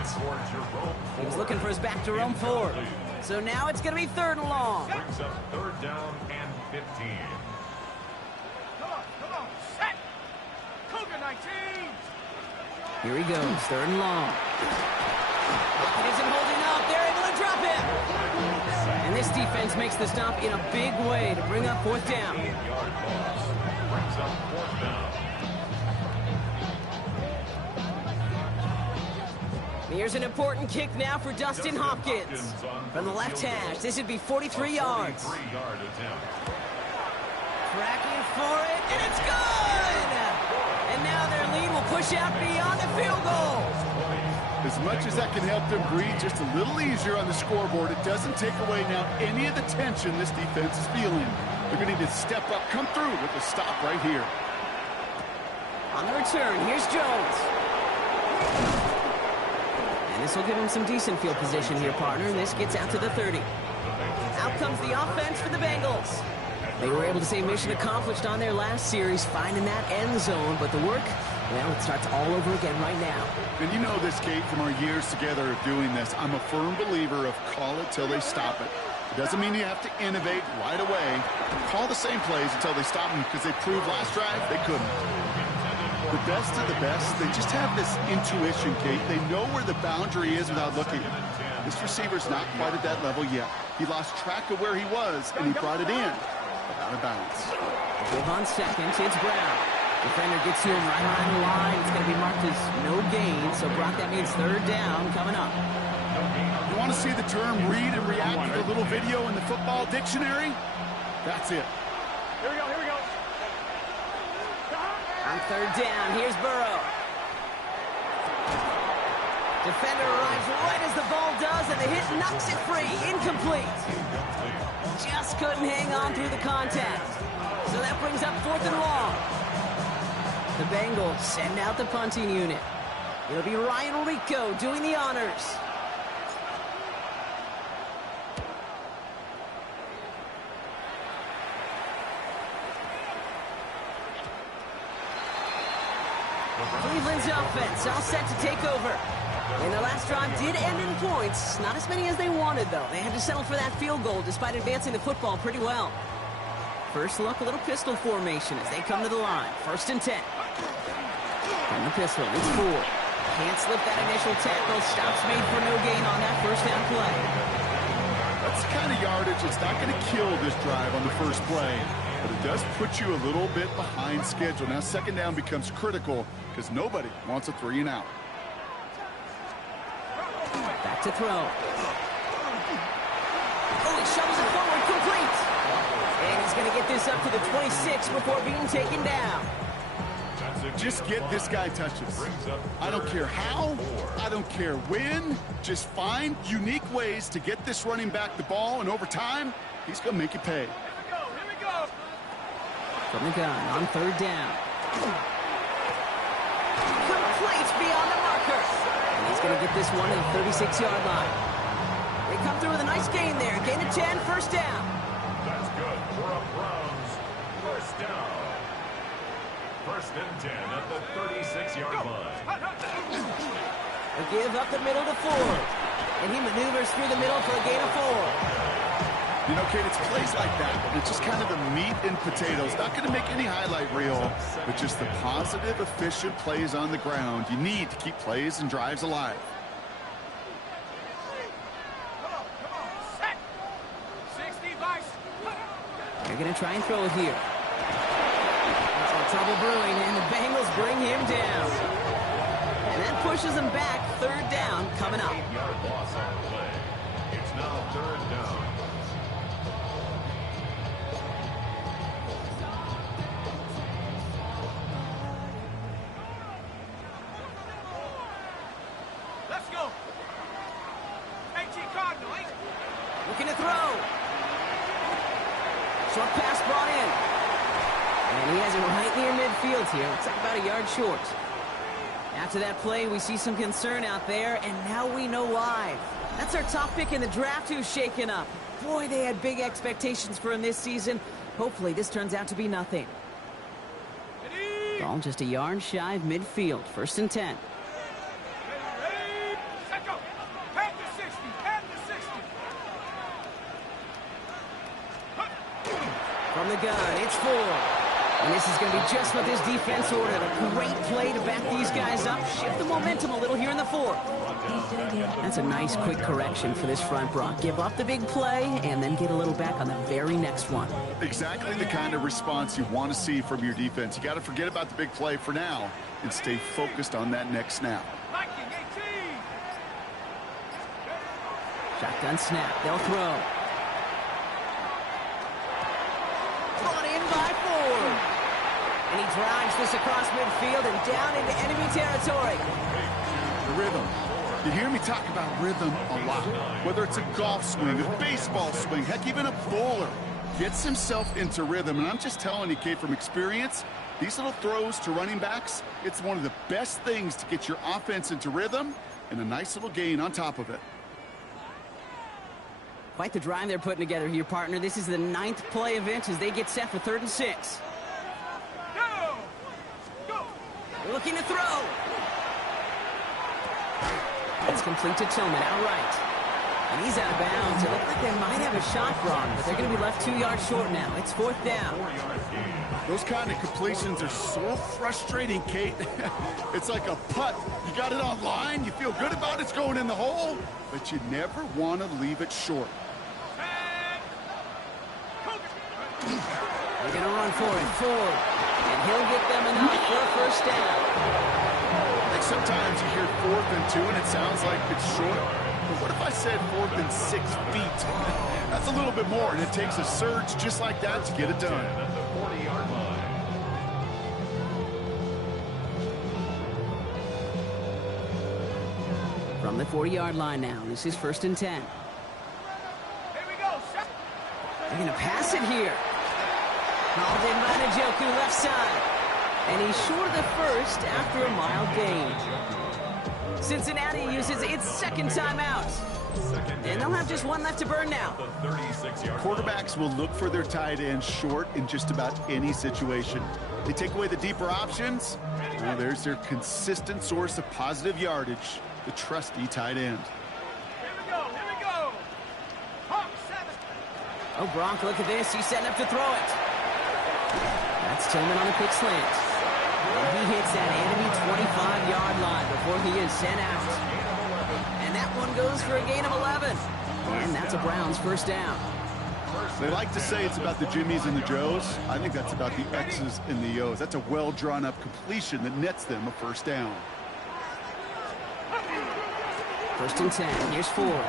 He was looking for his back to roam forward. So now it's going to be 3rd and long. Brings up 3rd down and 15. Come on. Set. Cougar 19. Here he goes, 3rd and long. It isn't holding up. They're able to drop it. And this defense makes the stop in a big way to bring up 4th down. 8-yard loss. Brings up 4th down. Here's an important kick now for Dustin Hopkins. From the left hash, this would be 43 yards. 43-yard attempt. Tracking for it, and it's good! And now their lead will push out beyond the field goal. As much as that can help them breathe just a little easier on the scoreboard, it doesn't take away now any of the tension this defense is feeling. They're going to need to step up, come through with a stop right here. On the return, here's Jones. And this will give him some decent field position here, partner, and this gets out to the 30. Out comes the offense for the Bengals. They were able to say mission accomplished on their last series, finding that end zone, but the work, well, it starts all over again right now. And you know this, Kate, from our years together of doing this. I'm a firm believer of call it till they stop it. It doesn't mean you have to innovate right away. Call the same plays until they stop them because they proved last drive they couldn't. The best of the best, they just have this intuition, Kate. They know where the boundary is without looking. This receiver's not quite at that level yet. He lost track of where he was, and he brought it in. But out of bounds. Give on second, it's Brown. Defender gets to him right on the line. It's going to be marked as no gain. So, Brock, that means 3rd down coming up. You want to see the term read and react with a little video in the football dictionary? That's it. Here we go. On 3rd down, here's Burrow. Defender arrives right as the ball does, and the hit knocks it free. Incomplete. Just couldn't hang on through the contact. So that brings up 4th and long. The Bengals send out the punting unit. It'll be Ryan Rico doing the honors. Cleveland's offense all set to take over. And the last drive did end in points. Not as many as they wanted, though. They had to settle for that field goal despite advancing the football pretty well. First look, a little pistol formation as they come to the line. 1st and 10. From the pistol, it's 4. Can't slip that initial tackle. Stops made for no gain on that 1st down play. That's the kind of yardage that's not going to kill this drive on the first play. But it does put you a little bit behind schedule. Now 2nd down becomes critical because nobody wants a 3 and out. Back to throw. Oh, he shovels it forward, complete. And he's going to get this up to the 26 before being taken down. Just get this guy touches. I don't care how, I don't care when. Just find unique ways to get this running back the ball, and over time, he's going to make you pay. Here we go. From the gun on 3rd down. It's beyond the marker. And he's going to get this one to the 36-yard line. They come through with a nice gain there. Gain of 10, first down. That's good for a Browns first down. First and 10 at the 36-yard line. A give up the middle to Ford. And he maneuvers through the middle for a gain of 4. You know, Kate, it's plays like that. It's just kind of the meat and potatoes. Not going to make any highlight reel, but just the positive, efficient plays on the ground. You need to keep plays and drives alive. They're going to try and throw it here. Some trouble brewing, and the Bengals bring him down. And that pushes them back. Third down coming up. 8-yard loss on the play. It's now third down. Let's go. Looking to throw. Short pass brought in. And he has it right near midfield here. Looks like about a yard short. After that play, we see some concern out there, and now we know why. That's our top pick in the draft who's shaken up. Boy, they had big expectations for him this season. Hopefully this turns out to be nothing. Ball just a yard shy of midfield. First and 10. From the gun, it's Ford. And this is going to be just what this defense ordered. A great play to back these guys up. Shift the momentum a little here in the fourth. That's a nice quick correction for this front, Brock. Give up the big play and then get a little back on the very next one. Exactly the kind of response you want to see from your defense. You got to forget about the big play for now and stay focused on that next snap. Shotgun snap. They'll throw. Brought in by Ford. And he drives this across midfield and down into enemy territory. The rhythm. You hear me talk about rhythm a lot. Whether it's a golf swing, a baseball swing, heck, even a bowler gets himself into rhythm. And I'm just telling you, Kate, from experience, these little throws to running backs, it's one of the best things to get your offense into rhythm and a nice little gain on top of it. Quite the drive they're putting together here, partner. This is the 9th play event as they get set for 3rd and 6. They're looking to throw. It's complete to Tillman, outright. And he's out of bounds. It looked like they might have a shot, Braun, but they're going to be left 2 yards short now. It's 4th down. Those kind of completions are so frustrating, Kate. It's like a putt. You got it on line, you feel good about it's going in the hole, but you never want to leave it short. They're going to run for it, Ford. And he'll get them enough for a first down. Like sometimes you hear 4th and 2 and it sounds like it's short. But what if I said 4th and 6 feet? That's a little bit more, and it takes a surge just like that to get it done. At the 40-yard line. From the 40-yard line now, this is 1st and 10. They're going to pass it here. Called in by Njoku, left side. And he's short of the first after a mild gain. Cincinnati uses its 2nd timeout. And they'll have just one left to burn now. Quarterbacks will look for their tight end short in just about any situation. They take away the deeper options. Well, there's their consistent source of positive yardage, the trusty tight end. Oh, Gronk, look at this. He's setting up to throw it. That's Tillman on a quick slant. And he hits that enemy 25-yard line before he is sent out. And that one goes for a gain of 11. And that's a Browns first down. They like to say it's about the Jimmies and the Joes. I think that's about the X's and the O's. That's a well-drawn-up completion that nets them a first down. 1st and 10. Here's Ford.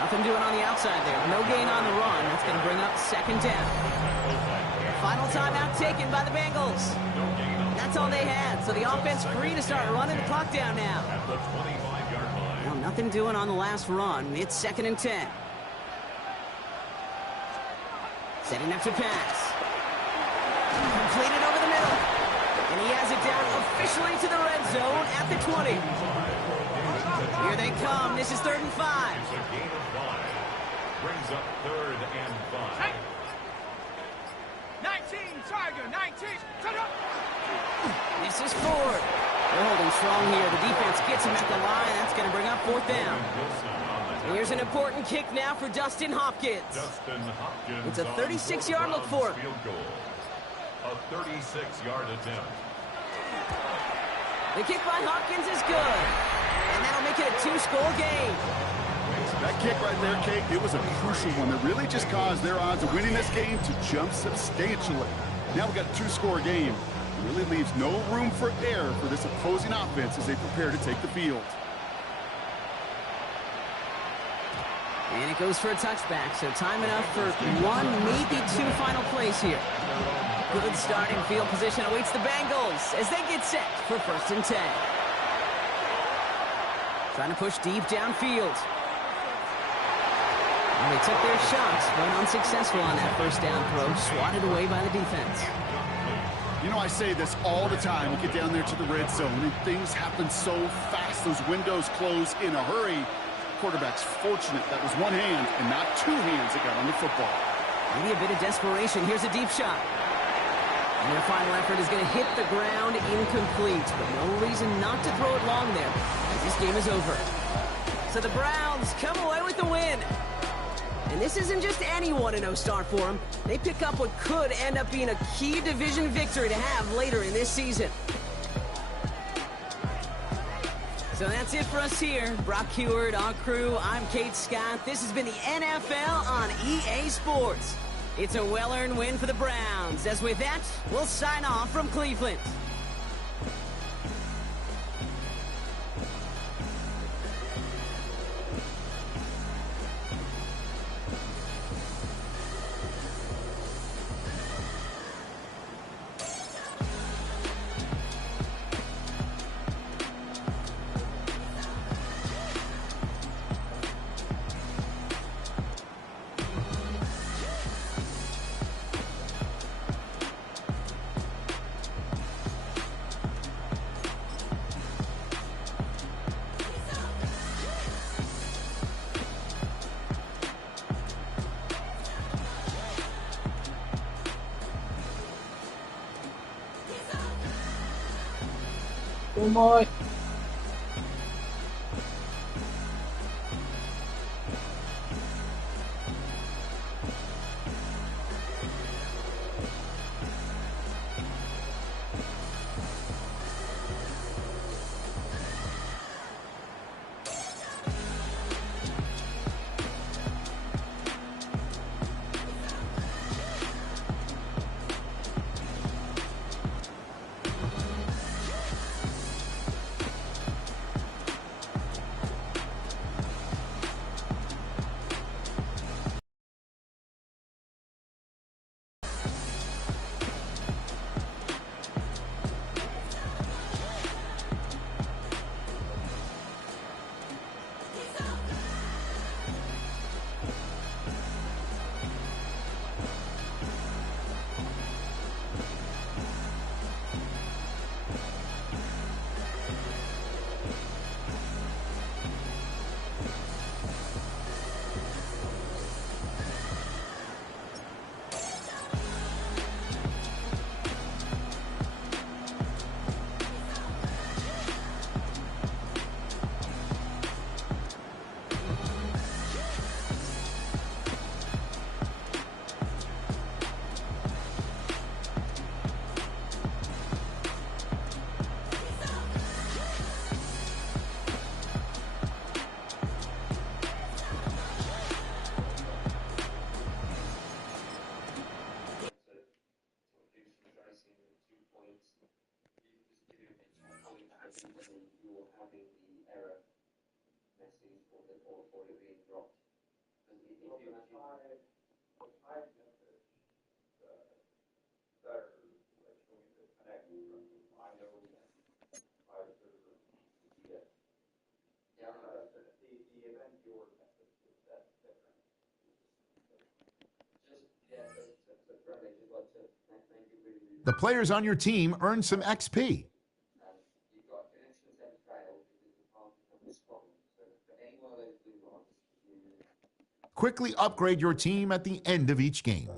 Nothing doing on the outside there. No gain on the run. That's going to bring up 2nd down. Final timeout taken by the Bengals. That's all they had. So the offense free to start running the clock down now. Well, nothing doing on the last run. It's 2nd and 10. Setting up to pass. Completed over the middle. And he has it down officially to the red zone at the 20. Here they come. This is 3rd and 5. It's a gain of 5. Brings up 3rd and 5. 19, Tiger, 19. Turn up. This is Ford. They're holding strong here. The defense gets him at the line. That's going to bring up 4th down. Here's an important kick now for Dustin Hopkins. It's a 36-yard look for him. Field goal. A 36-yard attempt. The kick by Hopkins is good. And that'll make it a 2-score game. That kick right there, Kate, it was a crucial one that really just caused their odds of winning this game to jump substantially. Now we've got a 2-score game. It really leaves no room for error for this opposing offense as they prepare to take the field. And it goes for a touchback, so time enough for 1, maybe 2 final plays here. Good starting field position awaits the Bengals as they get set for 1st and 10. Trying to push deep downfield. And they took their shots, but unsuccessful on that 1st down throw, swatted away by the defense. You know, I say this all the time. You get down there to the red zone, and things happen so fast. Those windows close in a hurry. Quarterback's fortunate that was one hand and not 2 hands that got on the football. Maybe a bit of desperation. Here's a deep shot. And their final effort is going to hit the ground incomplete, but no reason not to throw it long there, as this game is over. So the Browns come away with the win. And this isn't just any 1-0 start for them. They pick up what could end up being a key division victory to have later in this season. So that's it for us here. Brock Heward, our crew, I'm Kate Scott. This has been the NFL on EA Sports. It's a well-earned win for the Browns. As with that, we'll sign off from Cleveland. Good boy. The players on your team earn some XP. Quickly upgrade your team at the end of each game.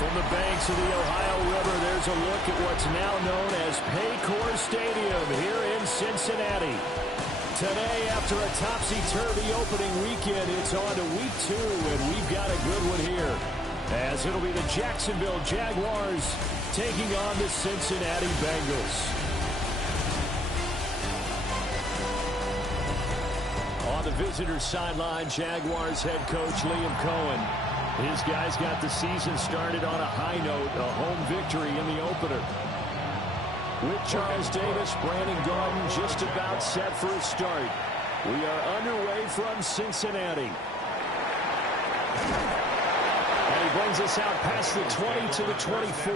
From the banks of the Ohio River, there's a look at what's now known as Paycor Stadium here in Cincinnati. Today, after a topsy-turvy opening weekend, it's on to week 2, and we've got a good one here, as it'll be the Jacksonville Jaguars taking on the Cincinnati Bengals. On the visitors' sideline, Jaguars head coach Liam Cohen. His guys got the season started on a high note, a home victory in the opener. With Charles Davis, Brandon Gordon just about set for a start. We are underway from Cincinnati. And he brings us out past the 20 to the 24.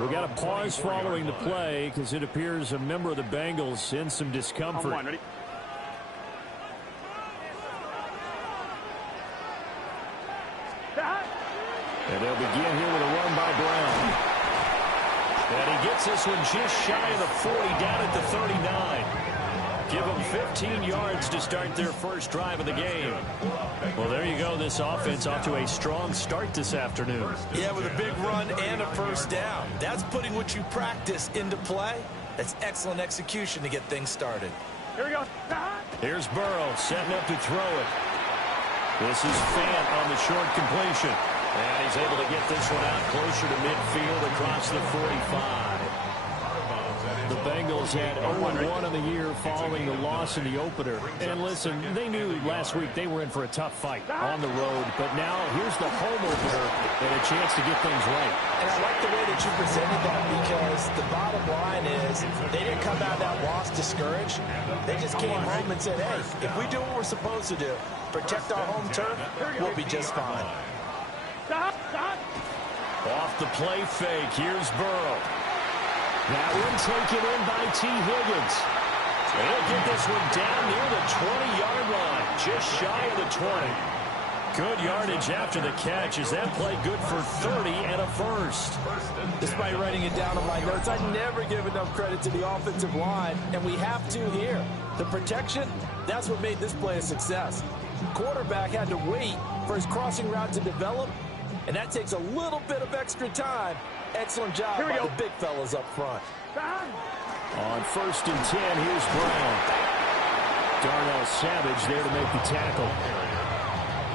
We got a pause following the play because it appears a member of the Bengals in some discomfort. And they'll begin here with a run by Brown. And he gets this one just shy of the 40, down at the 39. Give them 15 yards to start their first drive of the game. Well, there you go. This offense off to a strong start this afternoon. Yeah, with a big run and a first down. That's putting what you practice into play. That's excellent execution to get things started. Here we go. Here's Burrow setting up to throw it. This is Fant on the short completion. And he's able to get this one out closer to midfield across the 45. The Bengals had 0-1 on the year following the loss in the opener. And listen, they knew last week they were in for a tough fight on the road. But now here's the home opener and a chance to get things right. And I like the way that you presented that, because the bottom line is they didn't come out of that loss discouraged. They just came home and said, hey, if we do what we're supposed to do, protect our home turf, we'll be just fine. Off the play fake, here's Burrow. That one taken in by T. Higgins. He'll get this one down near the 20-yard line, just shy of the 20. Good yardage after the catch. Is that play good for 30 and a first? Despite writing it down on my notes, I never give enough credit to the offensive line, and we have to here. The protection, that's what made this play a success. Quarterback had to wait for his crossing route to develop, and that takes a little bit of extra time. Excellent job by the big fellas up front. On 1st and 10, here's Brown. Darnell Savage there to make the tackle.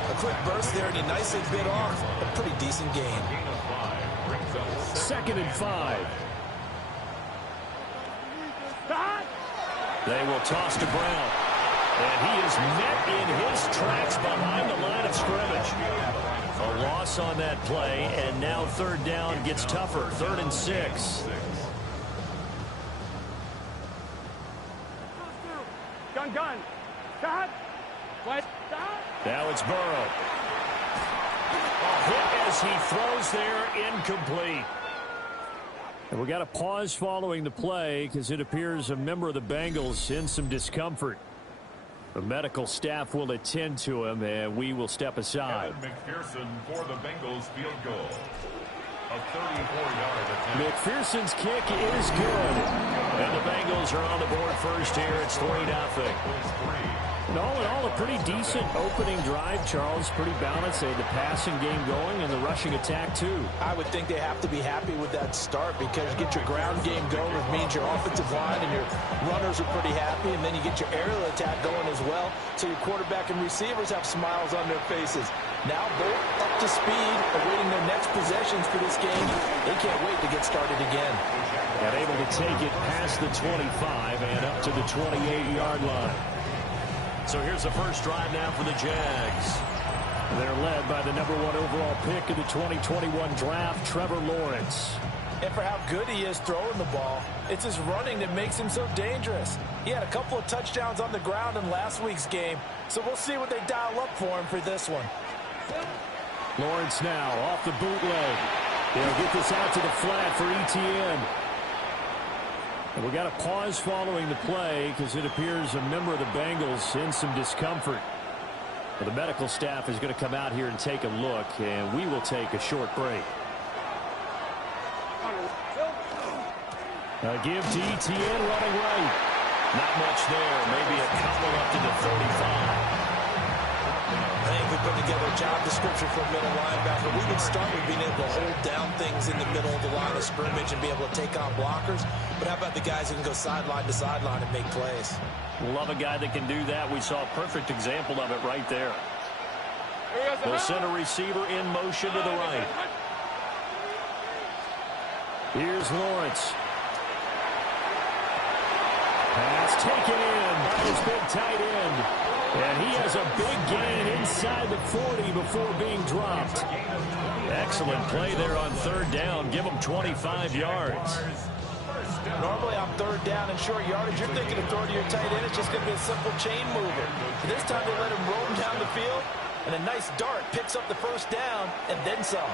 A quick burst there, and he nicely bit off a pretty decent gain. 2nd and 5. They will toss to Brown. And he is met in his tracks behind the line of scrimmage. A loss on that play, and now 3rd down gets tougher. 3rd and 6. gun. Stop. What? Stop. Now it's Burrow. Hit as he throws there, incomplete. And we got a pause following the play because it appears a member of the Bengals in some discomfort. The medical staff will attend to him, and we will step aside. McPherson for the Bengals field goal. A 34-yard attempt. McPherson's kick is good. And the Bengals are on the board first here. It's 3-0. And all in all, a pretty decent opening drive, Charles. Pretty balanced. They had the passing game going and the rushing attack, too. I would think they have to be happy with that start because you get your ground game going, which means your offensive line and your runners are pretty happy, and then you get your aerial attack going as well, so your quarterback and receivers have smiles on their faces. Now both up to speed, awaiting their next possessions for this game. They can't wait to get started again. And able to take it past the 25 and up to the 28-yard line. So here's the first drive now for the Jags. They're led by the #1 overall pick of the 2021 draft, Trevor Lawrence. And for how good he is throwing the ball, it's his running that makes him so dangerous. He had a couple of touchdowns on the ground in last week's game, so we'll see what they dial up for him for this one. Lawrence now off the bootleg. They'll get this out to the flat for Etienne. And we got a pause following the play because it appears a member of the Bengals in some discomfort. But the medical staff is going to come out here and take a look, and we will take a short break. A give to Etienne running right. Not much there. Maybe a couple up to the 35. I think we put together a job description for a middle linebacker. We would start with being able to hold down things in the middle of the line of scrimmage and be able to take on blockers. But how about the guys who can go sideline to sideline and make plays? Love a guy that can do that. We saw a perfect example of it right there. They'll send a receiver in motion to the right. Here's Lawrence. Pass taken in by his big tight end. And he has a big gain inside the 40 before being dropped. Excellent play there on third down. Give him 25 yards. Normally on third down and short yardage, you're thinking of throwing to your tight end. It's just going to be a simple chain mover. But this time they let him roam down the field, and a nice dart picks up the first down and then some.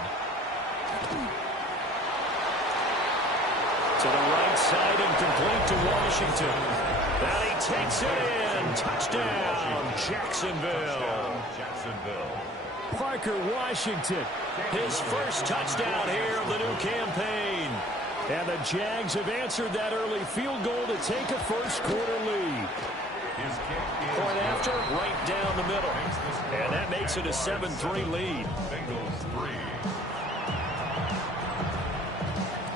To the right side and complete to Washington. And he takes it in. Touchdown, Jacksonville. Parker Washington, his first touchdown here of the new campaign. And the Jags have answered that early field goal to take a first-quarter lead. Point after, right down the middle. And that makes it a 7-3 lead.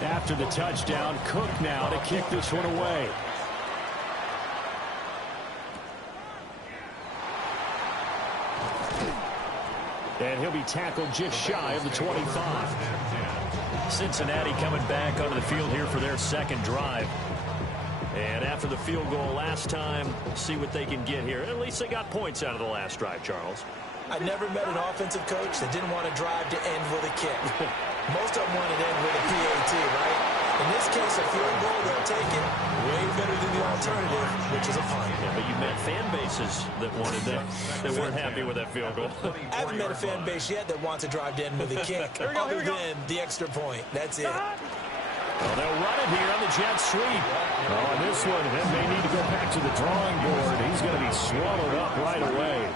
After the touchdown, Cook now to kick this one away. And he'll be tackled just shy of the 25. Cincinnati coming back onto the field here for their second drive. And after the field goal last time, see what they can get here. At least they got points out of the last drive, Charles. I never met an offensive coach that didn't want to drive to end with a kick. Most of them want to end with a PAT, right? In this case, a field goal, they'll take it. Way better than the alternative, which is a punt. Yeah, but you met fan bases that wanted that, that weren't happy with that field goal. I haven't met a fan base yet that wants to drive to end with a kick, other than the extra point. That's it. Well, they'll run it here on the jet sweep. Oh, and this one, that may need to go back to the drawing board. He's going to be swallowed up right away.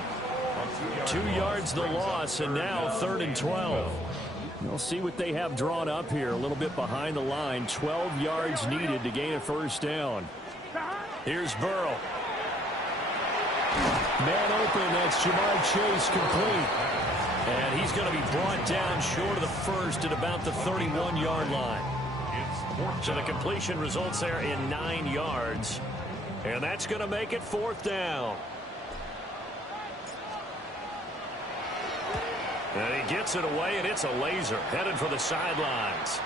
2 yards the loss, and now 3rd and 12. We'll see what they have drawn up here. A little bit behind the line. 12 yards needed to gain a first down. Here's Burrow. Man open. That's Jamar Chase complete. And he's going to be brought down short of the first at about the 31-yard line. So the completion results there in 9 yards. And that's going to make it 4th down. And he gets it away, and it's a laser headed for the sidelines.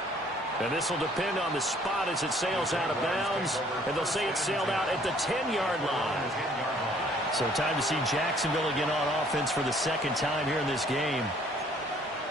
And this will depend on the spot as it sails out of bounds. And they'll say it sailed out at the 10-yard line. So time to see Jacksonville again on offense for the second time here in this game.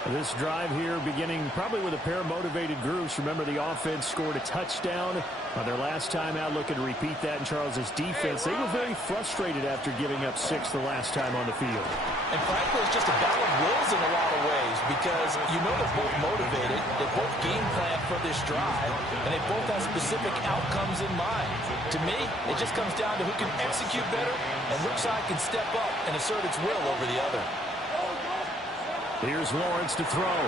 This drive here beginning probably with a pair of motivated groups. Remember, the offense scored a touchdown On their last time out, looking to repeat that in Charles's defense. They were very frustrated after giving up 6 the last time on the field. And frankly, it's just a battle of wills in a lot of ways because you know they're both motivated, they both game plan for this drive, and they both have specific outcomes in mind. To me, it just comes down to who can execute better and which side can step up and assert its will over the other. Here's Lawrence to throw.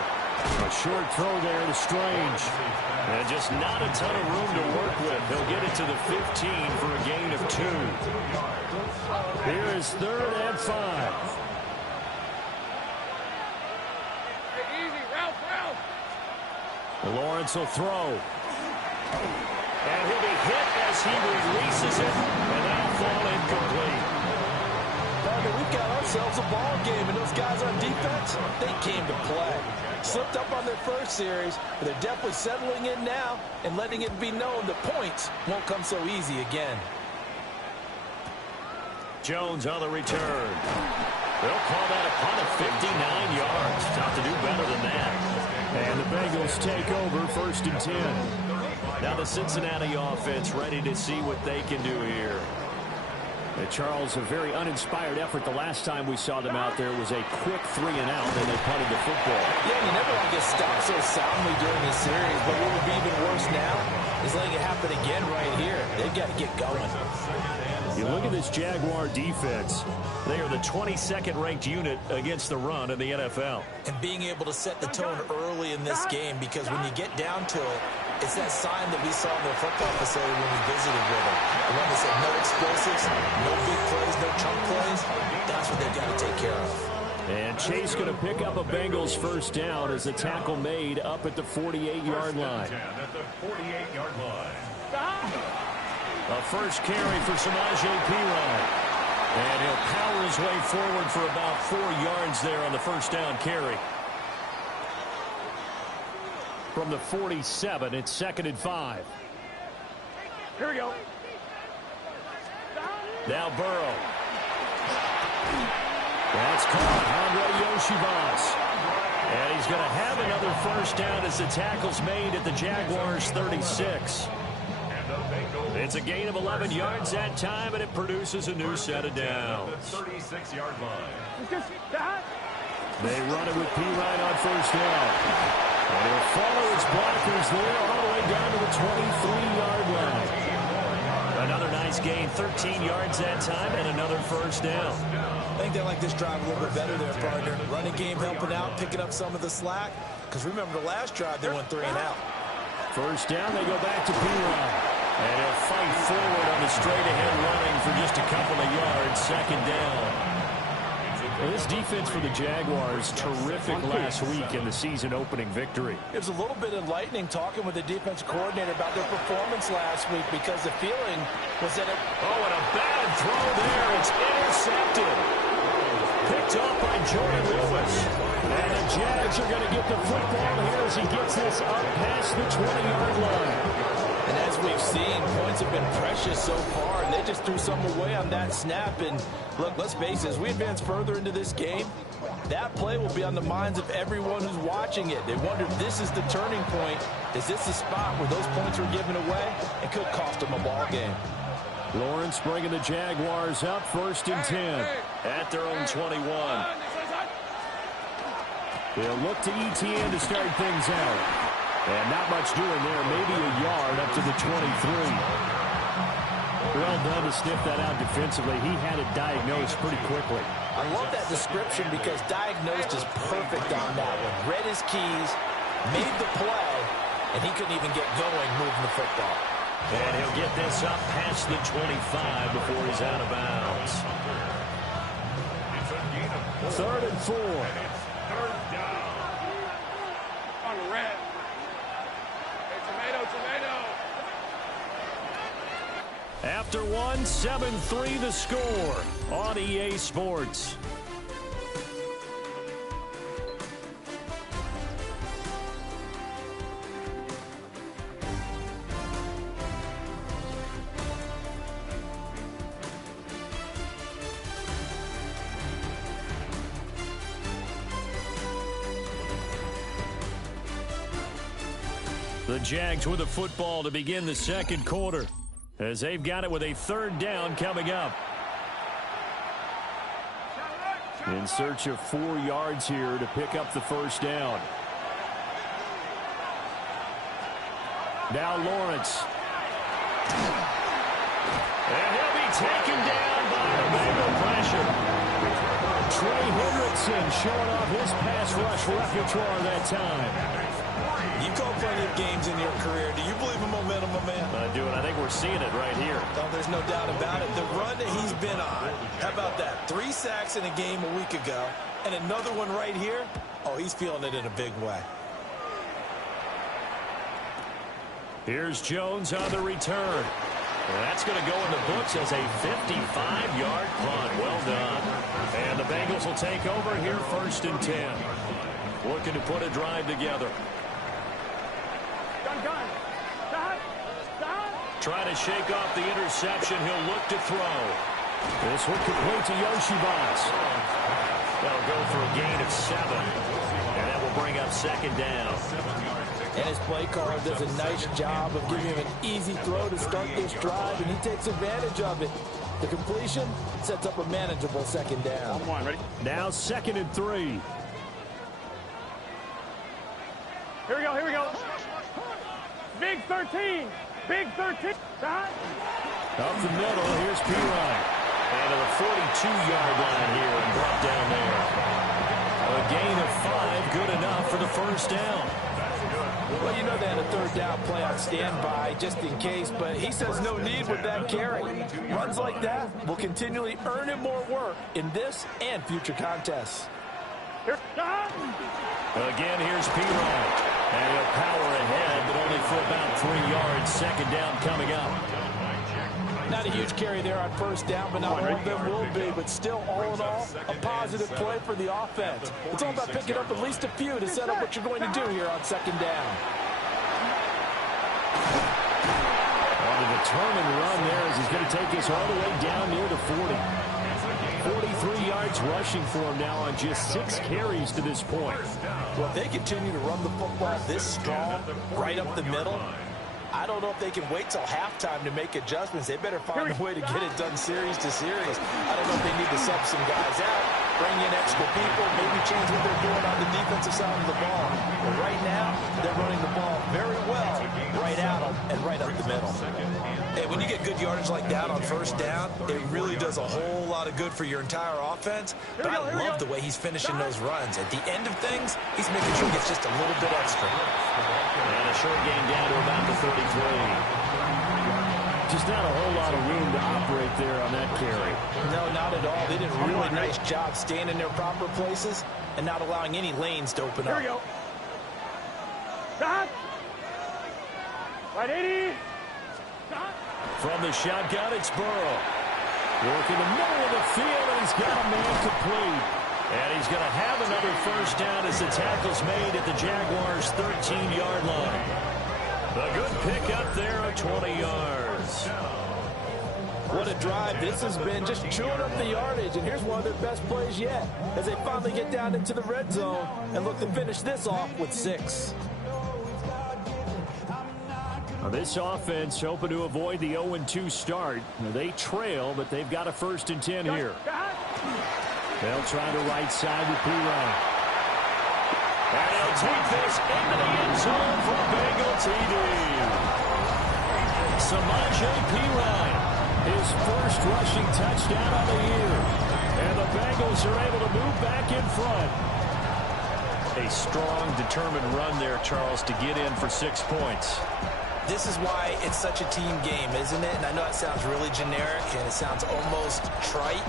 A short throw there to Strange. And just not a ton of room to work with. He'll get it to the 15 for a gain of 2. Here is 3rd and 5. Easy, Ralph. Lawrence will throw. And he'll be hit as he releases it. And that'll fall incomplete. Partner, we've got ourselves a ball game, and those guys on defense, they came to play. Slipped up on their first series, but they're definitely settling in now and letting it be known that points won't come so easy again. Jones on the return. They'll call that a punt of 59 yards. Tough to do better than that. And the Bengals take over 1st and 10. Now the Cincinnati offense ready to see what they can do here. Charles, a very uninspired effort. The last time we saw them out there was a quick 3 and out, and they punted the football. Yeah, you never want to get stopped so soundly during this series, but what would be even worse now is letting it happen again right here. They've got to get going. You look at this Jaguar defense. They are the 22nd ranked unit against the run in the NFL. And being able to set the tone early in this game, because when you get down to it, it's that sign that we saw in the football facility when we visited with them. The one that said no explosives, no big plays, no chunk plays. That's what they've got to take care of. And Chase going to pick up a Bengals 1st down as the tackle made up at the 48-yard line. At the 48-yard line. A first carry for Samaje Perine. And he'll power his way forward for about 4 yards there on the 1st down carry. From the 47, it's 2nd and 5. Here we go. Now Burrow. That's caught. Andre Yoshibas. And he's going to have another 1st down as the tackle's made at the Jaguars' 36. It's a gain of 11 yards that time, and it produces a new set of downs. 36-yard line. They run it with Perine on 1st down. And he'll follow his blockers there all the way down to the 23-yard line. Another nice gain, 13 yards that time, and another 1st down. I think they like this drive a little bit better there, partner. Running game helping out, picking up some of the slack. Because remember the last drive, they went 3 and out. 1st down, they go back to Perine. And he'll fight forward on the straight-ahead running for just a couple of yards, 2nd down. Well, this defense for the Jaguars, terrific last week in the season-opening victory. It was a little bit enlightening talking with the defensive coordinator about their performance last week because the feeling was that Oh, and a bad throw there. It's intercepted. Picked off by Jordan Lewis. And the Jags are going to get the football here as he gets this up past the 20-yard line. And as we've seen, points have been precious so far, and they just threw some away on that snap. And look, let's face it, as we advance further into this game, that play will be on the minds of everyone who's watching it. They wonder if this is the turning point. Is this the spot where those points were given away? It could cost them a ball game. Lawrence bringing the Jaguars up 1st and 10 at their own 21. They'll look to ETN to start things out. And not much doing there, maybe a yard up to the 23. Well done to sniff that out defensively. He had it diagnosed pretty quickly. I love that description because diagnosed is perfect on that one. Read his keys, made the play, and he couldn't even get going moving the football. And he'll get this up past the 25 before he's out of bounds. 3rd and 4. Third down. On the red. Tomato. After one, 7-3 the score on EA Sports. The Jags with the football to begin the second quarter, as they've got it with a third down coming up. In search of 4 yards here to pick up the first down. Now Lawrence. And he'll be taken down by the Bengal pressure. Trey Hendrickson showing off his pass rush repertoire that time. You call plenty of games in your career. Do you believe in momentum, my man? I do, and I think we're seeing it right here. Oh, there's no doubt about it. The run that he's been on, how about that? 3 sacks in a game a week ago, and another one right here. Oh, he's feeling it in a big way. Here's Jones on the return. That's going to go in the books as a 55-yard punt. Well done. And the Bengals will take over here, 1st and 10. Looking to put a drive together. Trying to shake off the interception. He'll look to throw. This one complete to Yoshibas. That'll go for a gain of 7. And that will bring up 2nd down. And his play caller does a nice job of giving him an easy throw to start this drive, and he takes advantage of it. The completion sets up a manageable 2nd down. Ready? Now 2nd and 3. Here we go. Big 13. Big 13. Up the middle, here's Pirine. And to the 42-yard line here and brought down there. A gain of 5, good enough for the first down. Well, you know they had a 3rd down play on standby just in case, but he says no need with that carry. Runs like that will continually earn him more work in this and future contests. Again, here's Pirine. And he'll power ahead, but only for about 3 yards. 2nd down coming up. Not a huge carry there on 1st down, but not all of them will be. But still, all in all, a positive play for the offense. It's all about picking up at least a few to set up what you're going to do here on 2nd down. On a determined run there as he's going to take this all the way down near the 40. 43 yards rushing for him now on just 6 carries to this point. Well, if they continue to run the football this strong, right up the middle, I don't know if they can wait till halftime to make adjustments. They better find a way to get it done series to series. I don't know if they need to sub some guys out, bring in extra people, maybe change what they're doing on the defensive side of the ball. But right now, they're running the ball very well right at them and right up the middle. Hey, when you get good yardage like that on 1st down, it really does a whole lot of good for your entire offense. But I love the way he's finishing those runs. At the end of things, he's making sure he gets just a little bit extra. And a short game down to about the 33. Just not a whole lot of room to operate there on that carry. No, not at all. They did a really nice job staying in their proper places and not allowing any lanes to open up. Here we go. Stop. Right 80. Stop. From the shotgun, it's Burrow. Working the middle of the field, and he's got a man complete. And he's going to have another first down as the tackle's made at the Jaguars' 13-yard line. A good pick up there at 20 yards. What a drive this has been, just chewing up the yardage. And here's one of their best plays yet as they finally get down into the red zone and look to finish this off with 6. This offense hoping to avoid the 0-2 start. They trail, but they've got a 1st and 10 here. They'll try the right side with Pirine. And he'll take this into the end zone for a Bengal TD. Samaje Pirine, his first rushing touchdown of the year. And the Bengals are able to move back in front. A strong, determined run there, Charles, to get in for 6 points. This is why it's such a team game, isn't it? And I know it sounds really generic and it sounds almost trite,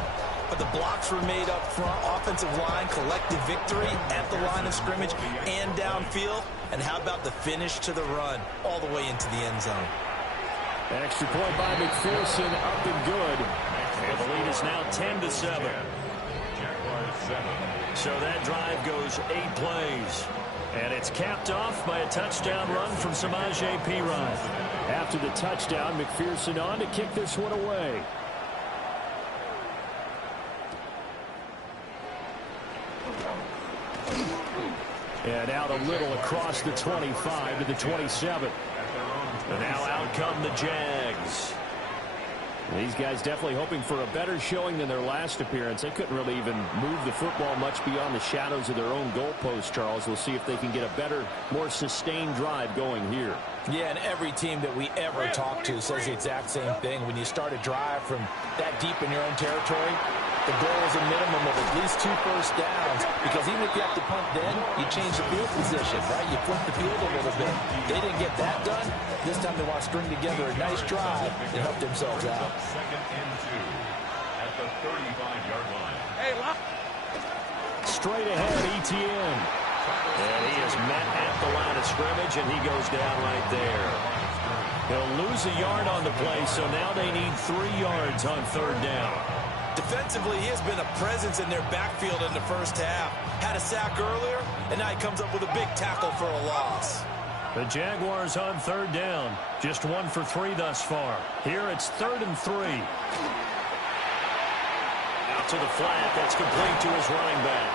but the blocks were made up front, offensive line, collective victory at the line of scrimmage and downfield. And how about the finish to the run all the way into the end zone? Extra point by McPherson, up and good. And the lead is now 10-7. So that drive goes 8 plays. And it's capped off by a touchdown run from Samaje Pirine. After the touchdown, McPherson on to kick this one away. And out a little across the 25 to the 27. And now out come the Jags. These guys definitely hoping for a better showing than their last appearance. They couldn't really even move the football much beyond the shadows of their own goalpost, Charles. We'll see if they can get a better, more sustained drive going here. Yeah, and every team that we ever talk to says the exact same thing. When you start a drive from that deep in your own territory, the goal is a minimum of at least 2 first downs, because even if you have to punt then, you change the field position, right? You flip the field a little bit. They didn't get that done. This time they want to string together a nice drive and help themselves out. Second and 2 at the 35-yard line. Hey, Straight ahead, Etienne. And he is met at the line of scrimmage, and he goes down right there. He'll lose a yard on the play, so now they need 3 yards on third down. Defensively, he has been a presence in their backfield in the first half. Had a sack earlier, and now he comes up with a big tackle for a loss. The Jaguars on third down. Just 1 for 3 thus far. Here it's 3rd and 3. Out to the flat. That's complete to his running back.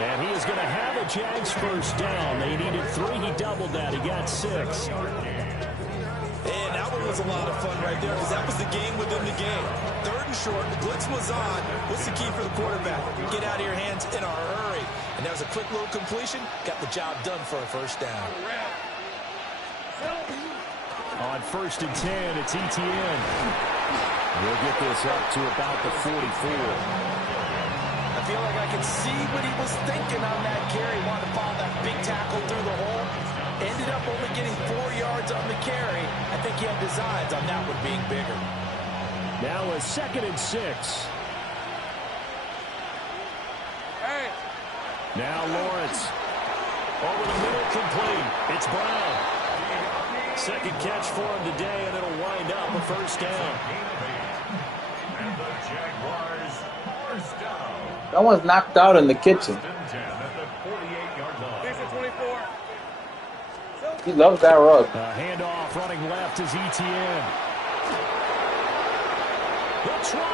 And he is going to have a Jags first down. They needed 3. He doubled that. He got 6. And that one was a lot of fun right there, because that was the game within the game. 3rd and short, the blitz was on. What's the key for the quarterback? Get out of your hands in a hurry. And that was a quick little completion. Got the job done for a first down. On 1st and 10, it's Etienne. We'll get this up to about the 44. I feel like I can see what he was thinking on that carry. Wanted to follow that big tackle through the hole. Ended up only getting 4 yards on the carry. I think he had designs on that one being bigger. Now a 2nd and 6. hey. Now Lawrence. Over the middle, complete. It's Brown. Second catch for him today, and it'll wind up a first down. And the Jaguars first down. That one's knocked out in the kitchen. First and 10 at the 48-yard line. This is 24. He loves that rug. Handoff running left is Etienne. The 20.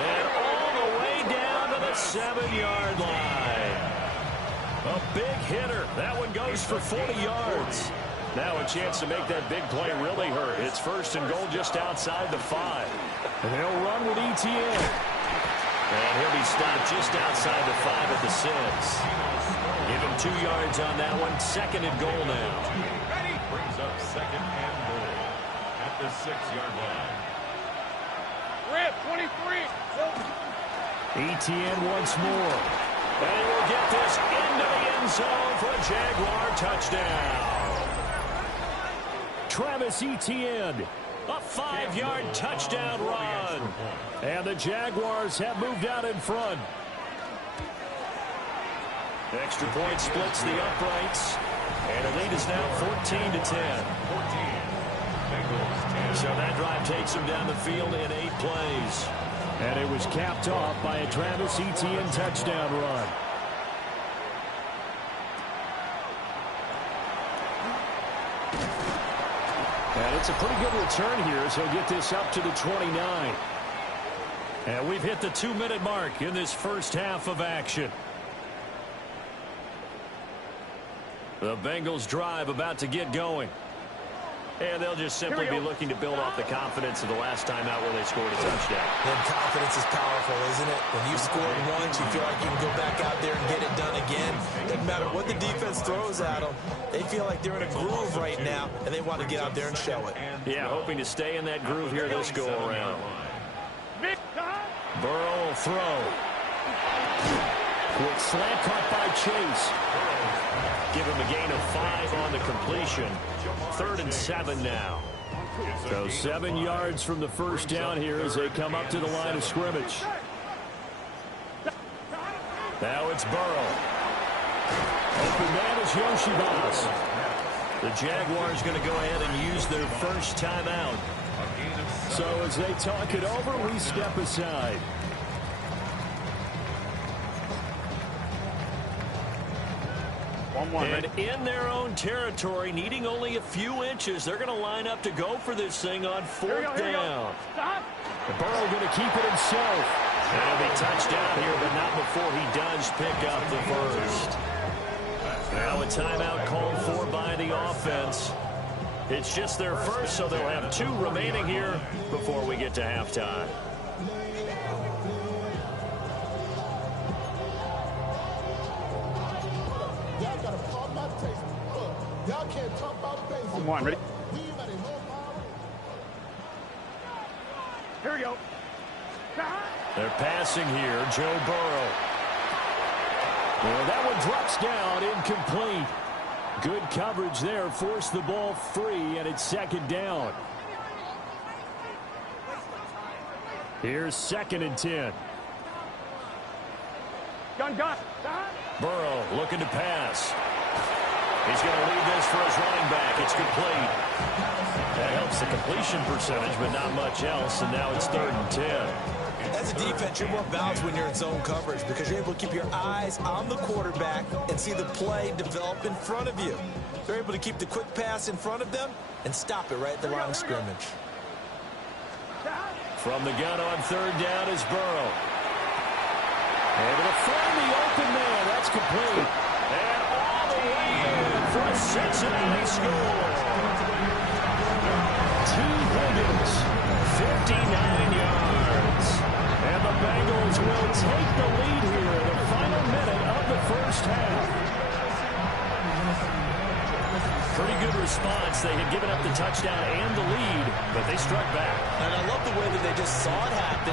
And all the way down to the 7-yard line. A big hitter. That one goes for 40 yards. Now a chance to make that big play really hurt. It's 1st and goal just outside the 5. And he'll run with Etienne. And he'll be stopped just outside the 5 at the 6. Give him 2 yards on that one. 2nd and goal now. Brings up 2nd and goal at the 6-yard line. Rip, 23. Etienne once more. And he will get this into the end zone for a Jaguar touchdown. Travis Etienne, a 5-yard touchdown run. And the Jaguars have moved out in front. Extra point splits the uprights. And the lead is now 14-10. So that drive takes them down the field in 8 plays. And it was capped off by a Travis Etienne touchdown run. And it's a pretty good return here as he'll get this up to the 29. And we've hit the 2-minute mark in this first half of action. The Bengals drive about to get going. And they'll just simply be looking to build off the confidence of the last time out where they scored a touchdown. And confidence is powerful, isn't it? When you've scored once, you feel like you can go back out there and get it done again. Doesn't matter what the defense throws at them. They feel like they're in a groove right now, and they want to get out there and show it. Yeah, hoping to stay in that groove here this go-around. Burrow will throw. Quick slant caught by Chase. Give him a gain of 5 on the completion. 3rd and 7 now. So 7 yards from the first down here as they come up to the line of scrimmage. Now it's Burrow. Open man is Yoshibas. The Jaguars going to go ahead and use their first timeout. So as they talk it over, we step aside. And in their own territory, needing only a few inches, they're going to line up to go for this thing on 4th down. Burrow going to keep it himself. And he'll be touched down here, but not before he does pick up the first. Now a timeout called for by the offense. It's just their first, so they'll have 2 remaining here before we get to halftime. On one, ready? Here we go. They're passing here, Joe Burrow. Well, that one drops down, incomplete. Good coverage there, forced the ball free, and it's 2nd down. Here's 2nd and 10. Gun. Burrow looking to pass. He's going to lead this for his running back. It's complete. That helps the completion percentage, but not much else, and now it's 3rd and 10. As a defense, you're more balanced when you're in zone coverage because you're able to keep your eyes on the quarterback and see the play develop in front of you. They're able to keep the quick pass in front of them and stop it right at the line of scrimmage. From the gun on 3rd down is Burrow. Able to find the open man. That's complete. And all the way in for a Cincinnati score. 2 Higgins, 59 yards. And the Bengals will take the lead here in the final minute of the first half. Pretty good response. They had given up the touchdown and the lead, but they struck back. And I love the way that they just saw it happen,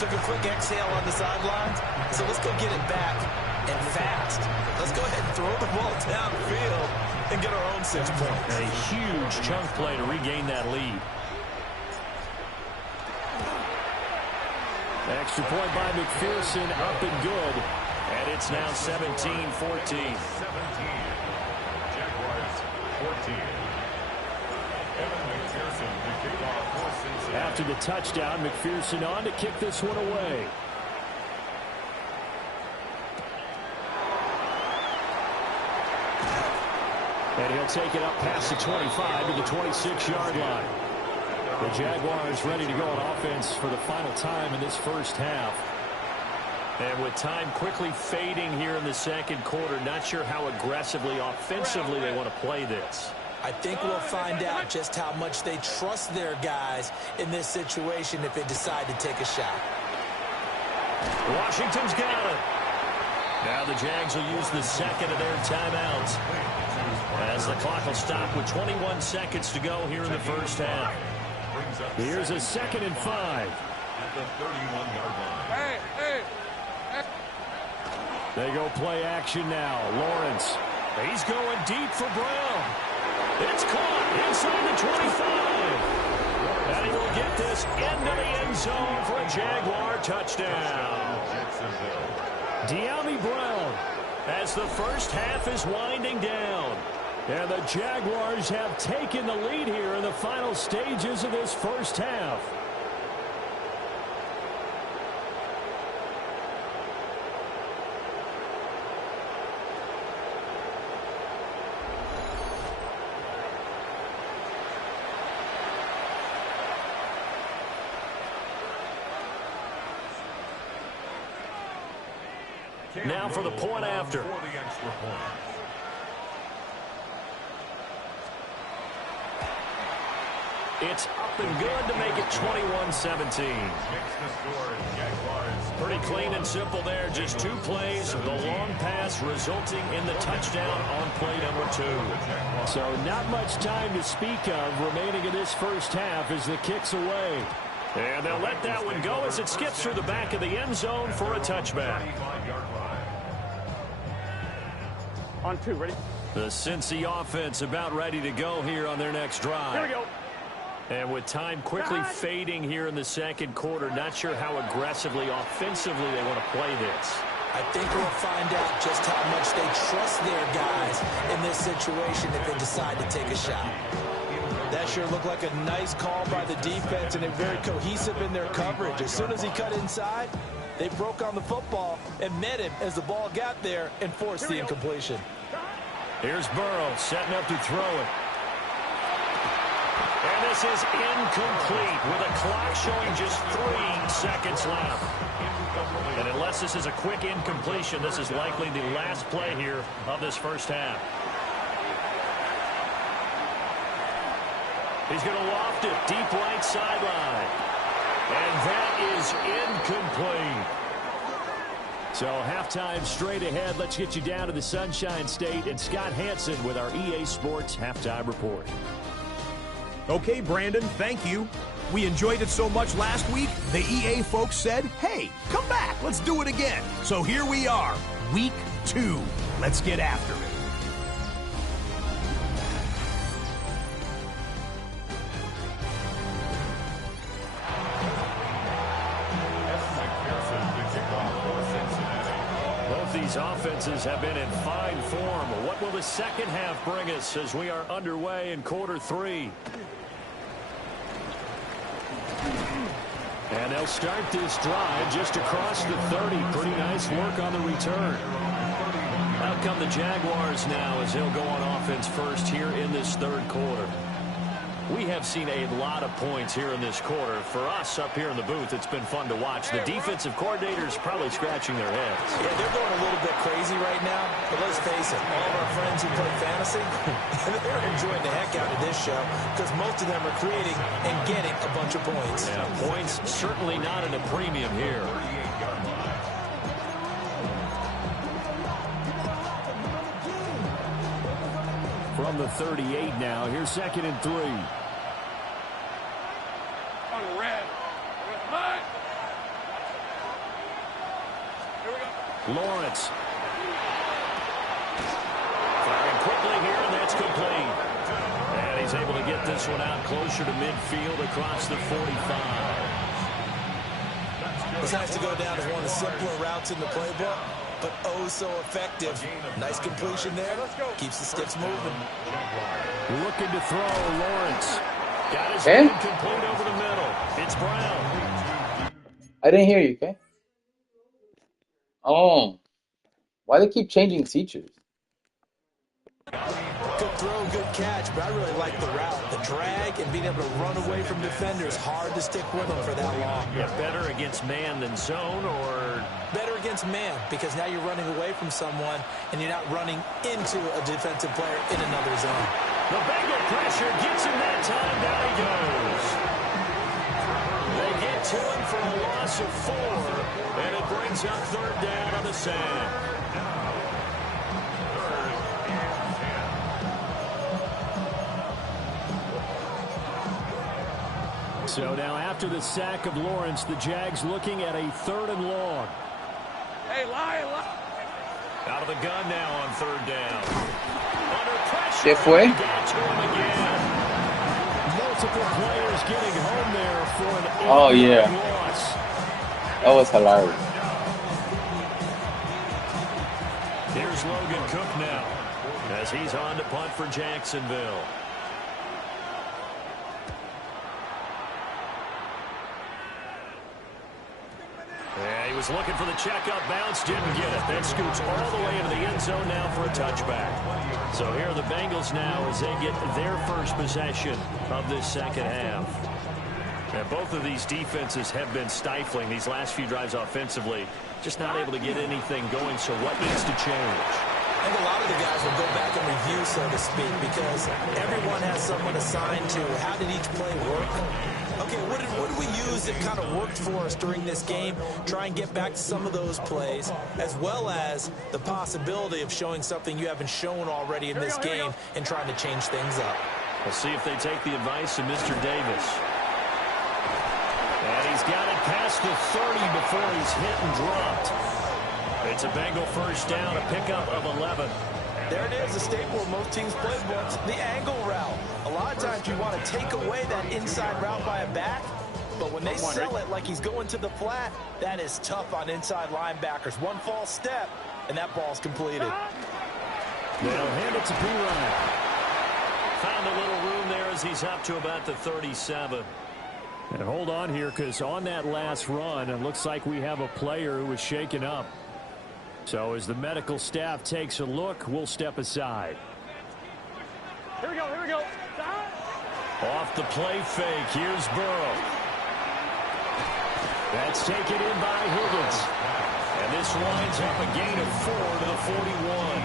took a quick exhale on the sidelines. So let's go get it back and fast. Let's go ahead and throw the ball downfield and get our own 6 points. A huge chunk play to regain that lead. Extra point by McPherson, up and good. And it's now 17-14. 14. After the touchdown, McPherson on to kick this one away. And he'll take it up past the 25 to the 26-yard line. The Jaguars ready to go on offense for the final time in this first half. And with time quickly fading here in the 2nd quarter, not sure how aggressively, offensively they want to play this. I think we'll find out just how much they trust their guys in this situation if they decide to take a shot. Washington's got it. Now the Jags will use the 2nd of their timeouts as the clock will stop with 21 seconds to go here in the first half. Here's a 2nd and 5. At the 31-yard line. Hey. They go play action now. Lawrence. He's going deep for Brown. It's caught inside the 25. And he will get this into the end zone for a Jaguar touchdown. De'Ami Brown as the first half is winding down. And the Jaguars have taken the lead here in the final stages of this first half. Now for the point after. For the extra point. It's up and good to make it 21-17. Pretty clean and simple there. Just 2 plays. The long pass resulting in the touchdown on play number 2. So not much time to speak of remaining in this first half as the kick's away. And they'll let that one go as it skips through the back of the end zone for a touchback. On 2, ready? The Cincy offense about ready to go here on their next drive. Here we go. And with time quickly fading here in the 2nd quarter, not sure how aggressively, offensively they want to play this. I think we'll find out just how much they trust their guys in this situation if they decide to take a shot. That sure looked like a nice call by the defense, and they're very cohesive in their coverage. As soon as he cut inside, they broke on the football and met him as the ball got there and forced the incompletion. Here's Burrow setting up to throw it. And this is incomplete with a clock showing just 3 seconds left. And unless this is a quick incompletion, this is likely the last play here of this first half. He's going to loft it deep right sideline. And that is incomplete. So halftime straight ahead. Let's get you down to the Sunshine State and Scott Hansen with our EA Sports Halftime Report. Okay, Brandon, thank you. We enjoyed it so much last week, the EA folks said, hey, come back, let's do it again. So here we are, week 2. Let's get after it. Both these offenses have been in fine form. What will the second half bring us as we are underway in quarter 3? And they'll start this drive just across the 30. Pretty nice work on the return. Out come the Jaguars now as they'll go on offense first here in this third quarter. We have seen a lot of points here in this quarter. For us up here in the booth, it's been fun to watch. The defensive coordinators probably scratching their heads. Yeah, they're going a little bit crazy right now. But let's face it, all of our friends who play fantasy, they're enjoying the heck out of this show because most of them are creating and getting a bunch of points. Yeah, points certainly not at a premium here. From the 38 now, here's 2nd and 3. On red. Mine. Here we go. Lawrence. Firing quickly here, and that's complete. And he's able to get this one out closer to midfield across the 45. It's nice to go down as one of the simpler routes in the playbook, but oh so effective. Nice completion there. Keeps the sticks moving. Looking to throw, Lawrence. Got his man complete over the middle. It's Brown. I didn't hear you, okay? Oh. Why they keep changing features? Good throw, good catch, but I really like the route. The drag and being able to run away from defenders. Hard to stick with them for that long. Yeah, better against man than zone, or better against man, because now you're running away from someone and you're not running into a defensive player in another zone. The Bengal pressure gets him that time. Down he goes. They get to him for a loss of 4, and it brings up 3rd down on the sand. So now after the sack of Lawrence, the Jags looking at a 3rd and long. Hey, Lion. Out of the gun now on 3rd down. Under pressure. ¿Qué fue? Got to him again. Multiple players getting home there for an Oh, yeah. loss. That was hilarious. Here's Logan Cook now as he's on to punt for Jacksonville. Yeah, he was looking for the checkup bounce, didn't get it. That scoots all the way into the end zone now for a touchback. So here are the Bengals now as they get their first possession of this second half. And both of these defenses have been stifling these last few drives offensively. Just not able to get anything going, so what needs to change? I think a lot of the guys will go back and review, so to speak, because everyone has someone assigned to how did each play work. Okay, what did we use that kind of worked for us during this game? Try and get back to some of those plays, as well as the possibility of showing something you haven't shown already in this game and trying to change things up. We'll see if they take the advice of Mr. Davis. And he's got it past the 30 before he's hit and dropped. It's a Bengal first down, a pickup of 11. There it is, a staple of most teams' playbooks, the angle route. A lot of times you want to take away that inside route by a back, but when they sell it like he's going to the flat, that is tough on inside linebackers. One false step, and that ball's completed. They'll hand it to P-Ryan. Found a little room there as he's up to about the 37. And hold on here, because on that last run, it looks like we have a player who was shaken up. So as the medical staff takes a look, we'll step aside. Here we go. Off the play fake, here's Burrow. That's taken in by Higgins. And this winds up a gain of 4 to the 41.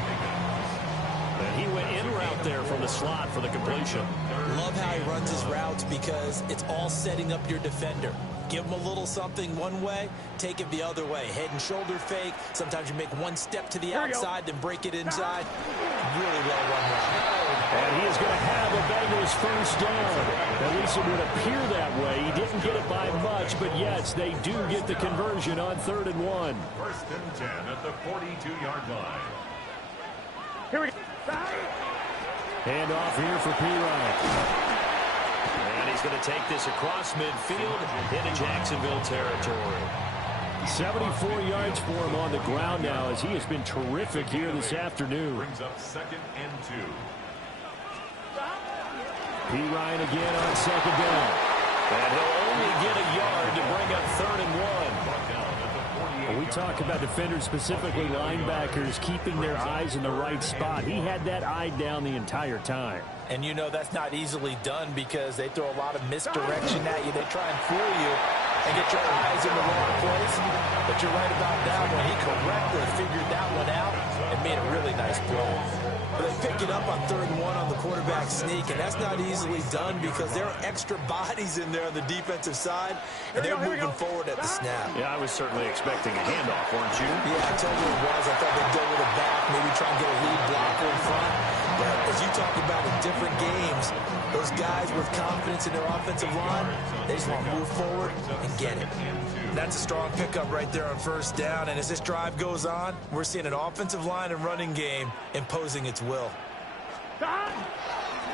And he went in route there from the slot for the completion. Love how he runs his routes because it's all setting up your defender. Give him a little something one way, take it the other way. Head and shoulder fake. Sometimes you make one step to the outside, then break it inside. Really well run route. And he is going to have a Bengals first down. At least it would appear that way. He didn't get it by much, but yes, they do get the conversion on 3rd and 1. First and 10 at the 42-yard line. Here we go. Hand off here for P-Ryan. And he's going to take this across midfield into Jacksonville territory. 74 yards for him on the ground now as he has been terrific here this afternoon. Brings up 2nd and 2. P-Ryan again on 2nd down. And he'll only get a yard to bring up 3rd and 1. When we talk about defenders, specifically linebackers, keeping their eyes in the right spot, he had that eye down the entire time. And you know that's not easily done because they throw a lot of misdirection at you. They try and fool you and get your eyes in the wrong place. But you're right about that one. He correctly figured that one out and made a really nice play. But they pick it up on 3rd and 1 on the quarterback sneak, and that's not easily done because there are extra bodies in there on the defensive side, and they're moving forward at the snap. Yeah, I was certainly expecting a handoff, weren't you? Yeah, I totally was. I thought they'd go with it back, maybe try and get a lead blocker in front. But as you talk about in different games, those guys with confidence in their offensive line, they just want to move forward and get it. That's a strong pickup right there on 1st down. And as this drive goes on, we're seeing an offensive line and running game imposing its will.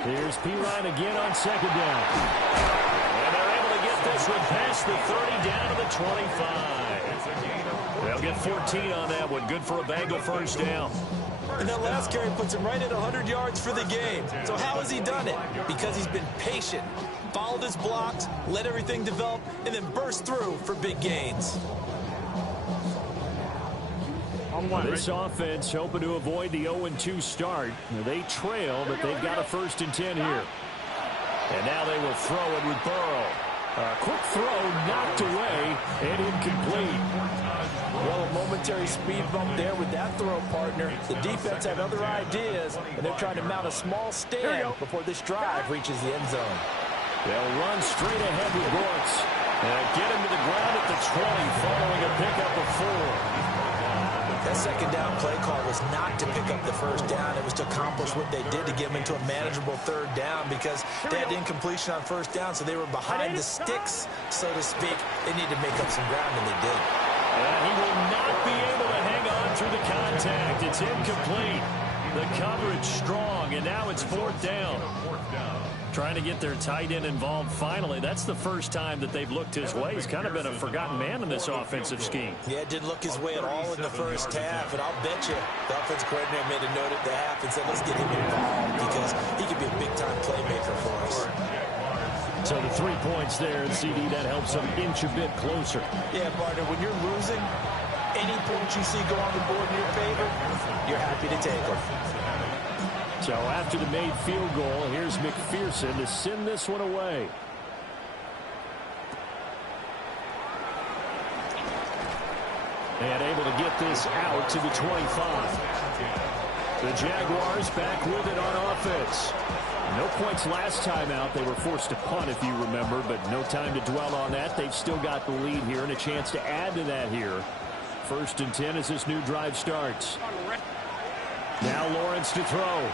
Here's P-Ryan again on 2nd down. And they're able to get this one past the 30 down to the 25. They'll get 14 on that one. Good for a Bengal first down. And that last carry puts him right at 100 yards for the game. So how has he done it? Because he's been patient, followed his blocks, let everything develop, and then burst through for big gains. This offense hoping to avoid the 0-2 start. They trail, but they've got a 1st and 10 here. And now they will throw it with Burrow. A quick throw knocked away and incomplete. Well, a momentary speed bump there with that throw, partner. The defense had other ideas, and they're trying to mount a small stand before this drive reaches the end zone. They'll run straight ahead with Gortz. And get him to the ground at the 20 following a pickup of 4. That 2nd down play call was not to pick up the 1st down. It was to accomplish what they did to get them into a manageable 3rd down because they had incompletion on 1st down, so they were behind the sticks, so to speak. They needed to make up some ground, and they did. And he will not be able to hang on through the contact. It's incomplete. The coverage strong, and now it's 4th down. Trying to get their tight end involved finally. That's the first time that they've looked his way. He's kind of been a forgotten man in this offensive scheme. Yeah, it didn't look his way at all in the 1st half, and I'll bet you the offensive coordinator made a note at the half and said, let's get him involved because he could be a big-time playmaker for us. So the 3 points there, and CD, that helps them inch a bit closer. Yeah, partner, when you're losing, any points you see go on the board in your favor, you're happy to take them. So after the made field goal, here's McPherson to send this one away. And able to get this out to the 25. The Jaguars back with it on offense. No points last time out. They were forced to punt, if you remember, but no time to dwell on that. They've still got the lead here and a chance to add to that here. 1st and 10 as this new drive starts. Now Lawrence to throw.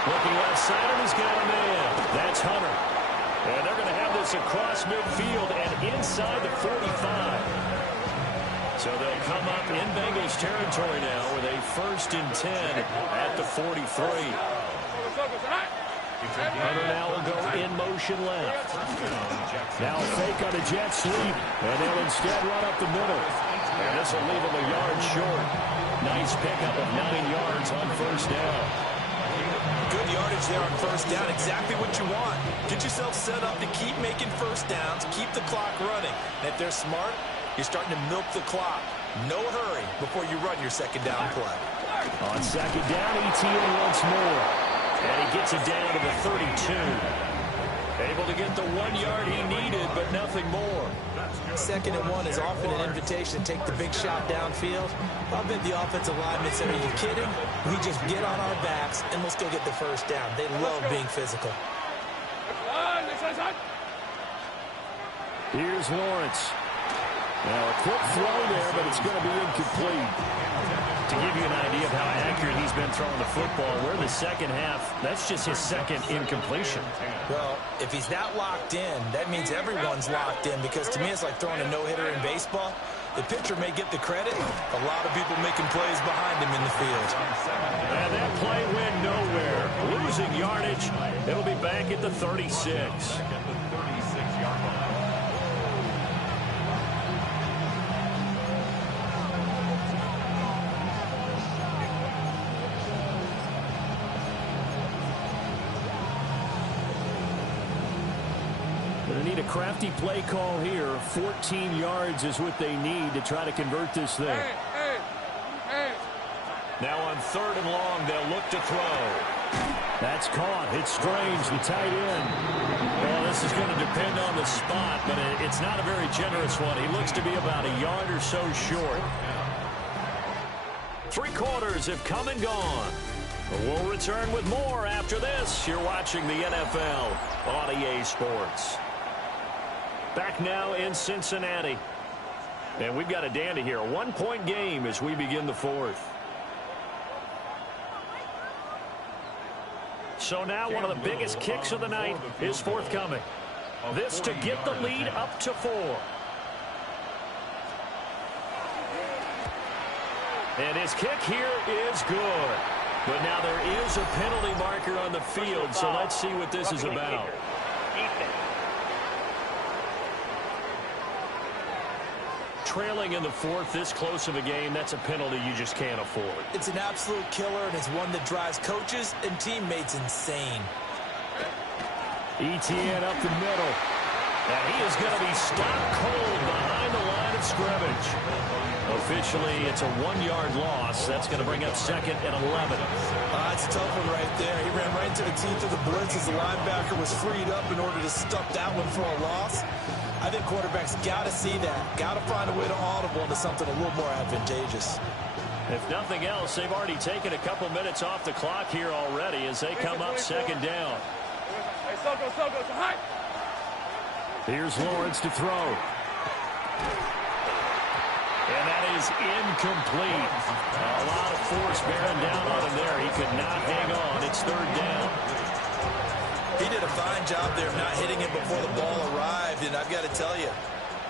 Looking left side, and he's got a man. That's Hunter. And they're going to have this across midfield and inside the 45. So they'll come up in Bengals territory now with a 1st and 10 at the 43. Hunter now will go in motion left. Now fake on a jet sweep, and they'll instead run up the middle. And this will leave him a yard short. Nice pickup of 9 yards on 1st down. Good yardage there on 1st down. Exactly what you want. Get yourself set up to keep making 1st downs, keep the clock running. And if they're smart, you're starting to milk the clock. No hurry before you run your 2nd down play. On 2nd down, ETN once more. And he gets it down to the 32. Able to get the 1 yard he needed, but nothing more. 2nd and 1 is often an invitation to take the big shot downfield. I bet the offensive linemen said, are you kidding? We just get on our backs and let's go get the first down. They love being physical. Here's Lawrence. Now a quick throw there, but it's going to be incomplete. To give you an idea of how accurate he's been throwing the football, we're in the second half. That's just his 2nd incompletion. Well, if he's that locked in, that means everyone's locked in, because to me it's like throwing a no-hitter in baseball. The pitcher may get the credit. A lot of people making plays behind him in the field. And that play went nowhere. Losing yardage. It'll be back at the 36. Going to need a crafty play call here. 14 yards is what they need to try to convert this thing. Now on 3rd and long, they'll look to throw. That's caught. It's Strange, the tight end. Well, this is going to depend on the spot, but it's not a very generous one. He looks to be about a yard or so short. 3 quarters have come and gone. We'll return with more after this. You're watching the NFL on EA Sports. Back now in Cincinnati. And we've got a dandy here. A 1-point game as we begin the 4th. So now one of the biggest kicks of the night is forthcoming. This to get the lead up to 4. And his kick here is good. But now there is a penalty marker on the field, so let's see what this is about. Trailing in the 4th, this close of a game, that's a penalty you just can't afford. It's an absolute killer, and it's one that drives coaches and teammates insane. ETN up the middle. And he is going to be stopped cold behind the line of scrimmage. Officially, it's a 1-yard loss. That's going to bring up 2nd and 11. That's a tough one right there. He ran right into the teeth of the blitz as the linebacker was freed up in order to stop that one for a loss. I think quarterbacks got to see that. Got to find a way to audible into something a little more advantageous. If nothing else, they've already taken a couple minutes off the clock here already as they come up 2nd down. Here's Lawrence to throw. And that is incomplete. A lot of force bearing down on him there. He could not hang on. It's 3rd down. He did a fine job there of not hitting it before the ball arrived, and I've got to tell you,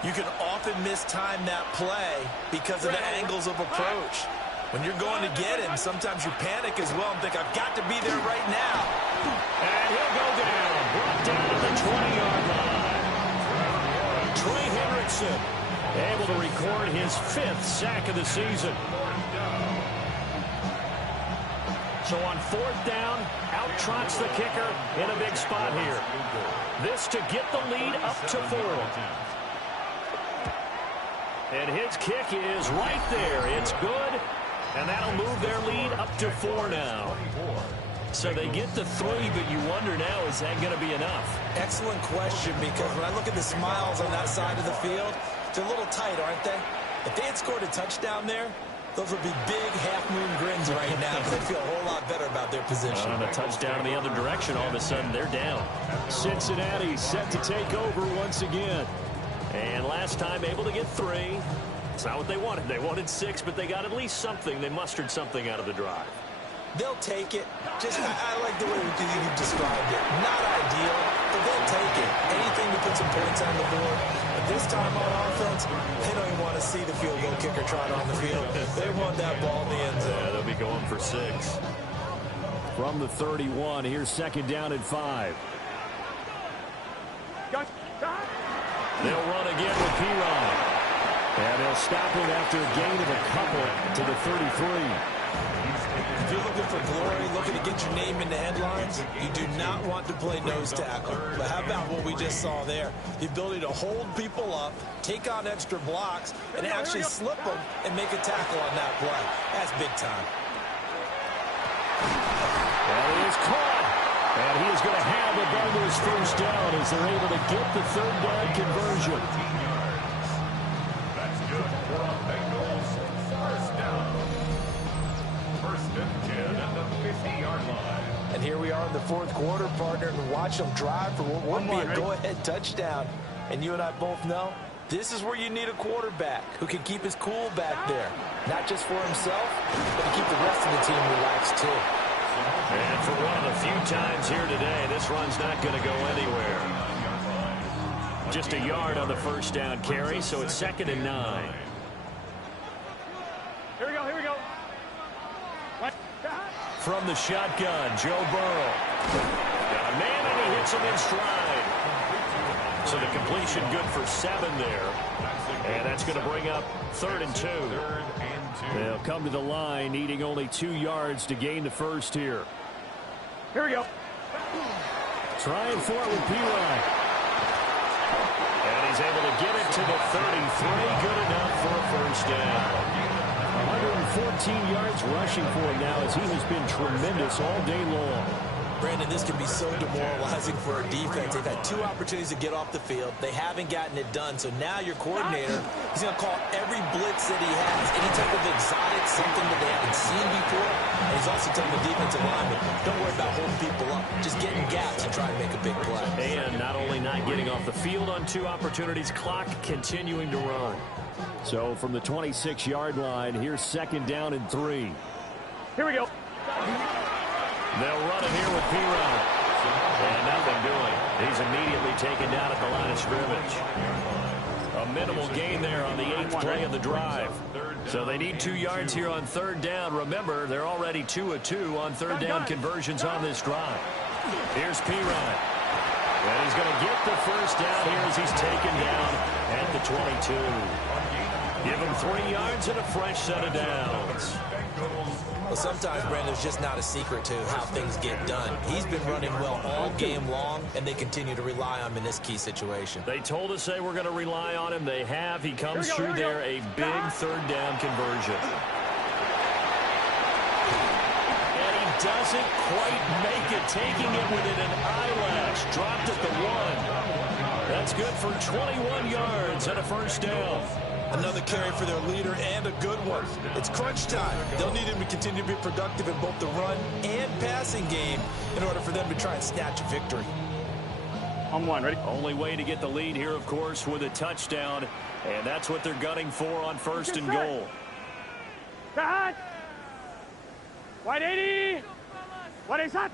you can often mistime that play because of the angles of approach. When you're going to get him, sometimes you panic as well and think, I've got to be there right now. And he'll go down. Brought down at the 20-yard line. Trey Hendrickson able to record his 5th sack of the season. So on 4th down, out trots the kicker in a big spot here. This to get the lead up to 4. And his kick is right there. It's good, and that'll move their lead up to 4 now. So they get the 3, but you wonder now, is that going to be enough? Excellent question, because when I look at the smiles on that side of the field, they're a little tight, aren't they? If they had scored a touchdown there, those would be big half-moon grins right now, because they feel a whole lot better about their position. On a touchdown in the other direction, all of a sudden they're down. Cincinnati set to take over once again. And last time able to get 3. It's not what they wanted. They wanted 6, but they got at least something. They mustered something out of the drive. They'll take it. I like the way you described it. Not ideal, but they'll take it. Anything to put some points on the board. But this time on offense, they don't even want to see the field goal kicker trot on the field. They want that ball in the end zone. Yeah, they'll be going for 6. From the 31, here's 2nd down and 5. They'll run again with Piron. And they'll stop him after a gain of a couple to the 33. If you're looking for glory, looking to get your name in the headlines, you do not want to play nose tackle. But how about what we just saw there? The ability to hold people up, take on extra blocks, and actually slip them and make a tackle on that play. That's big time. That is caught. And he is going to have the Bengals first down as they're able to get the third down conversion. That's good for a Bengals first down. First and 10 at the 50-yard line. And here we are in the fourth quarter, partner, and watch them drive for what would be a go-ahead touchdown. And you and I both know this is where you need a quarterback who can keep his cool back there. Not just for himself, but to keep the rest of the team relaxed, too. And for one of the few times here today, this run's not going to go anywhere. Just a yard on the first down carry, so it's 2nd and 9. Here we go, here we go. From the shotgun, Joe Burrow. Got a man, and he hits him in stride. So the completion good for 7 there. And that's going to bring up 3rd and 2. They'll come to the line, needing only 2 yards to gain the first here. Here we go. Trying for it with P-Ryan. And he's able to get it to the 33. Good enough for a first down. 114 yards rushing for him now as he has been tremendous all day long. Brandon, this can be so demoralizing for a defense. They've had 2 opportunities to get off the field. They haven't gotten it done. So now your coordinator, he's going to call every blitz that he has, any type of exotic, something that they haven't seen before. And he's also telling the defensive lineman, don't worry about holding people up. Just get in gaps and try to make a big play. And not only not getting off the field on 2 opportunities, clock continuing to run. So from the 26-yard line, here's 2nd down and 3. Here we go. They'll run it here with P-Ryan. And nothing doing. He's immediately taken down at the line of scrimmage. A minimal gain there on the 8th play of the drive. So they need 2 yards here on 3rd down. Remember, they're already 2 of 2 on 3rd down conversions on this drive. Here's P-Ryan. And he's going to get the first down here as he's taken down at the 22. Give him 3 yards and a fresh set of downs. Well, sometimes, Brandon, it's just not a secret to how things get done. He's been running well all game long, and they continue to rely on him in this key situation. They told us they were going to rely on him. They have. He comes through there, a big 3rd down conversion. And he doesn't quite make it, taking it within an eyelash. Dropped at the 1. That's good for 21 yards and a first down. Another carry for their leader and a good one. It's crunch time. They'll need him to continue to be productive in both the run and passing game in order for them to try and snatch a victory. On 1, ready? Only way to get the lead here, of course, with a touchdown. And that's what they're gunning for on 1st and goal. Cut! Wide 80! What is that?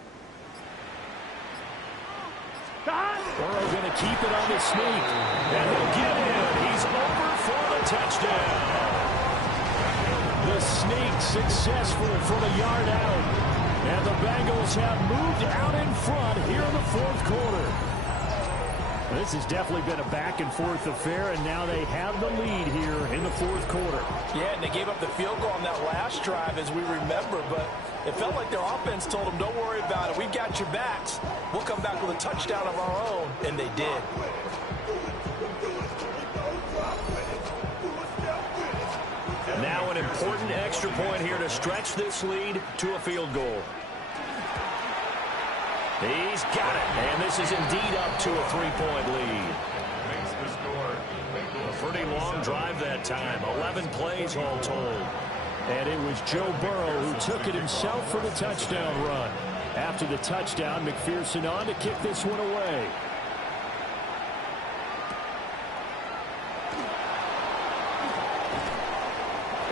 Burrow going to keep it on the sneak. And he'll get in. He's over for the touchdown. The sneak successful from a yard out. And the Bengals have moved out in front here in the 4th quarter. This has definitely been a back-and-forth affair, and now they have the lead here in the 4th quarter. Yeah, and they gave up the field goal on that last drive, as we remember, but it felt like their offense told them, don't worry about it. We've got your backs. We'll come back with a touchdown of our own, and they did. Now an important extra point here to stretch this lead to a field goal. He's got it, and this is indeed up to a 3-point lead. Makes the score. A pretty long drive that time, 11 plays all told. And it was Joe Burrow who took it himself for the touchdown run. After the touchdown, McPherson on to kick this one away.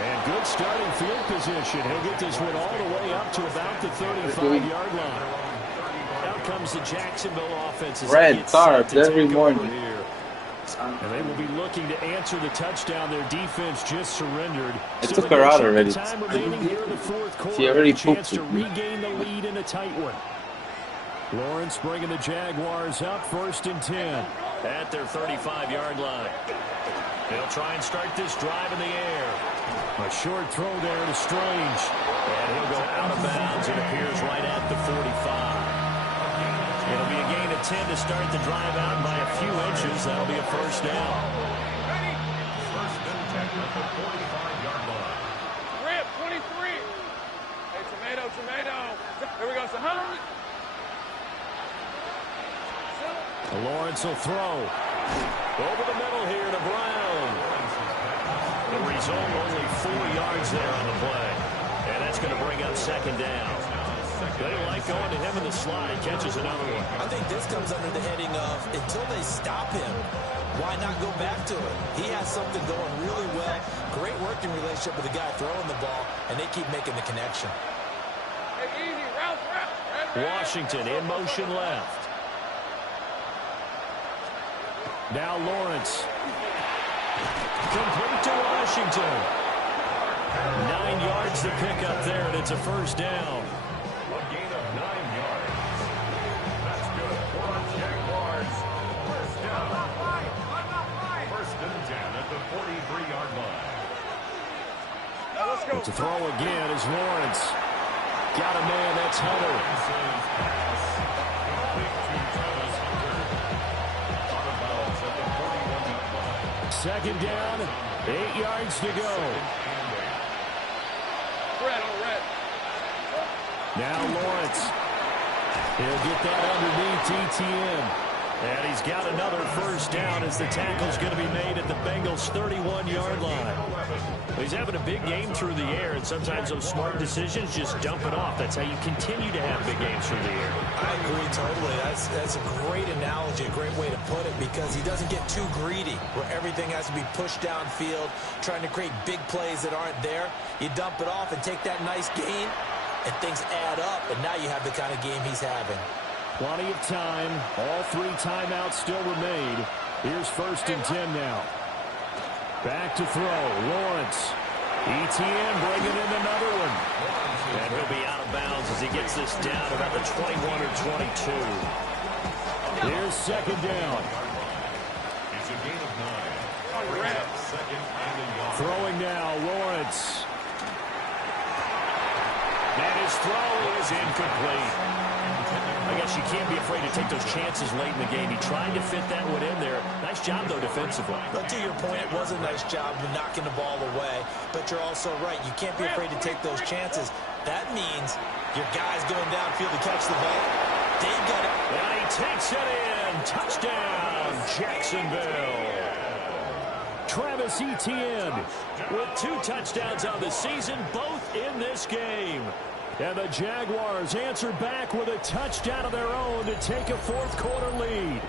And good starting field position. He'll get this one all the way up to about the 35-yard line. Out comes the Jacksonville offense. Red Tarbs every morning. And they will be looking to answer the touchdown. Their defense just surrendered. It took her out already. Time remaining here in the 4th quarter. She already chance pooped to regain the lead in a tight one. Lawrence bringing the Jaguars up 1st and 10 at their 35-yard line. They'll try and start this drive in the air. A short throw there to Strange. And he'll go out of bounds. It appears right at the 45. It'll be a gain of 10 to start the drive out by a few inches. That'll be a first down. Ready? First and 10 at the 45-yard line. Rip, 23. Hey, tomato. Here we go. So, Lawrence will throw. Over the middle here to Brown. The result, only 4 yards there on the play. And that's going to bring up second down. They like going to him in the slot. He catches another one. I think this comes under the heading of, until they stop him, why not go back to it? He has something going really well. Great working relationship with the guy throwing the ball, and they keep making the connection. Washington in motion left. Now Lawrence. Complete to Washington. 9 yards to pick up there, and it's a first down. A gain of 9 yards. That's good for the Jaguars. First down. First and 10 at the 43-yard line. Let's go. To throw again is Lawrence. Got a man, that's Hunter. Second down, 8 yards to go. Red on red. Now Lawrence. He'll get that underneath ETN. And he's got another first down as the tackle's going to be made at the Bengals' 31-yard line. He's having a big game through the air, and sometimes those smart decisions just dump it off. That's how you continue to have big games through the air. I agree totally. That's a great analogy, a great way to put it, because he doesn't get too greedy where everything has to be pushed downfield, trying to create big plays that aren't there. You dump it off and take that nice gain, and things add up, and now you have the kind of game he's having. Plenty of time. All 3 timeouts still remain. Here's first and 10 now. Back to throw. Lawrence. ETN bringing in another one. And he'll be out of bounds as he gets this down about the 21 or 22. Here's second down. It's a gain of 9. Second and a yard. Throwing now, Lawrence. And his throw is incomplete. I guess you can't be afraid to take those chances late in the game. He tried to fit that one in there. Nice job, though, defensively. But to your point, it was a nice job of knocking the ball away. But you're also right. You can't be afraid to take those chances. That means your guy's going downfield to catch the ball. They've got it. And he takes it in. Touchdown, Jacksonville. Travis Etienne with 2 touchdowns on the season, both in this game. And the Jaguars answer back with a touchdown of their own to take a fourth-quarter lead.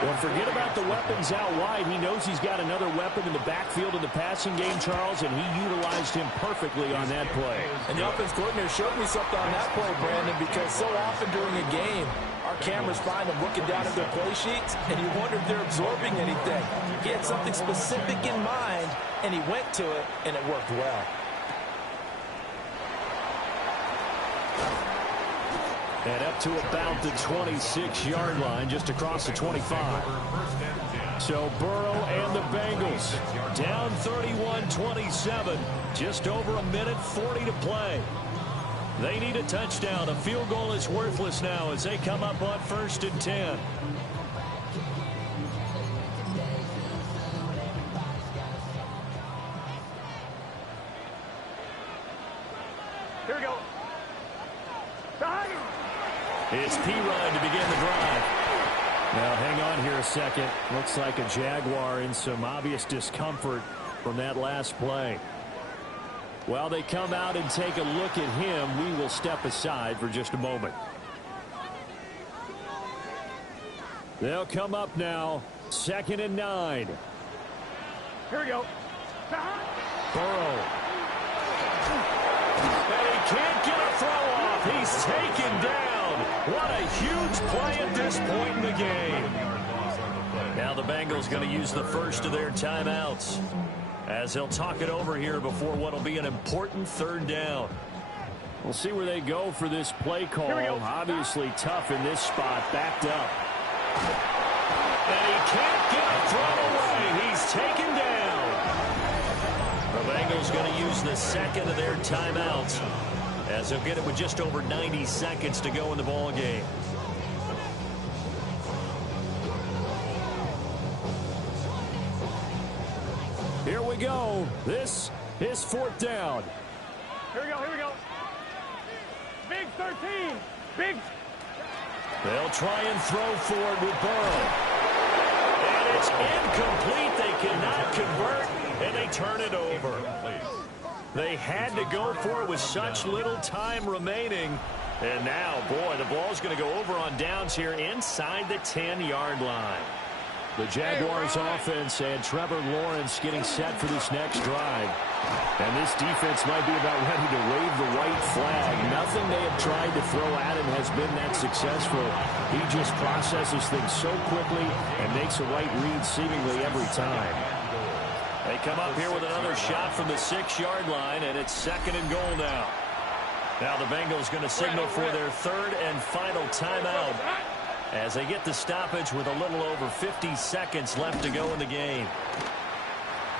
Well, forget about the weapons out wide. He knows he's got another weapon in the backfield in the passing game, Charles, and he utilized him perfectly on that play. And the offense coordinator showed me something on that play, Brandon, because so often during a game, our cameras find them looking down at their play sheets, and you wonder if they're absorbing anything. He had something specific in mind, and he went to it, and it worked well. And up to about the 26-yard line, just across the 25. So Burrow and the Bengals down 31-27, just over a minute 40 to play. They need a touchdown. A field goal is worthless now as they come up on first and 10. Here we go. Behind you. It's P-Ryan to begin the drive. Now, hang on here a second. Looks like a Jaguar in some obvious discomfort from that last play. While they come out and take a look at him, we will step aside for just a moment. They'll come up now, 2nd and 9. Here we go. Burrow. And he can't get a throw off. He's taken down. What a huge play at this point in the game. Now the Bengals going to use the first of their timeouts as they'll talk it over here before what will be an important 3rd down. We'll see where they go for this play call. Obviously tough in this spot, backed up. And he can't get a throw away. He's taken down. The Bengals going to use the 2nd of their timeouts as they'll get it with just over 90 seconds to go in the ball game. Here we go. This is 4th down. Here we go. Here we go. Big 13. Big. They'll try and throw forward with Burrow. And it's incomplete. They cannot convert, and they turn it over. They had to go for it with such little time remaining. And now, boy, the ball's going to go over on downs here inside the 10-yard line. The Jaguars offense and Trevor Lawrence getting set for this next drive. And this defense might be about ready to wave the white flag. Nothing they have tried to throw at him has been that successful. He just processes things so quickly and makes a right read seemingly every time. They come up here with another shot from the 6-yard line, and it's 2nd and goal now. Now the Bengals going to signal for their 3rd and final timeout as they get the stoppage with a little over 50 seconds left to go in the game.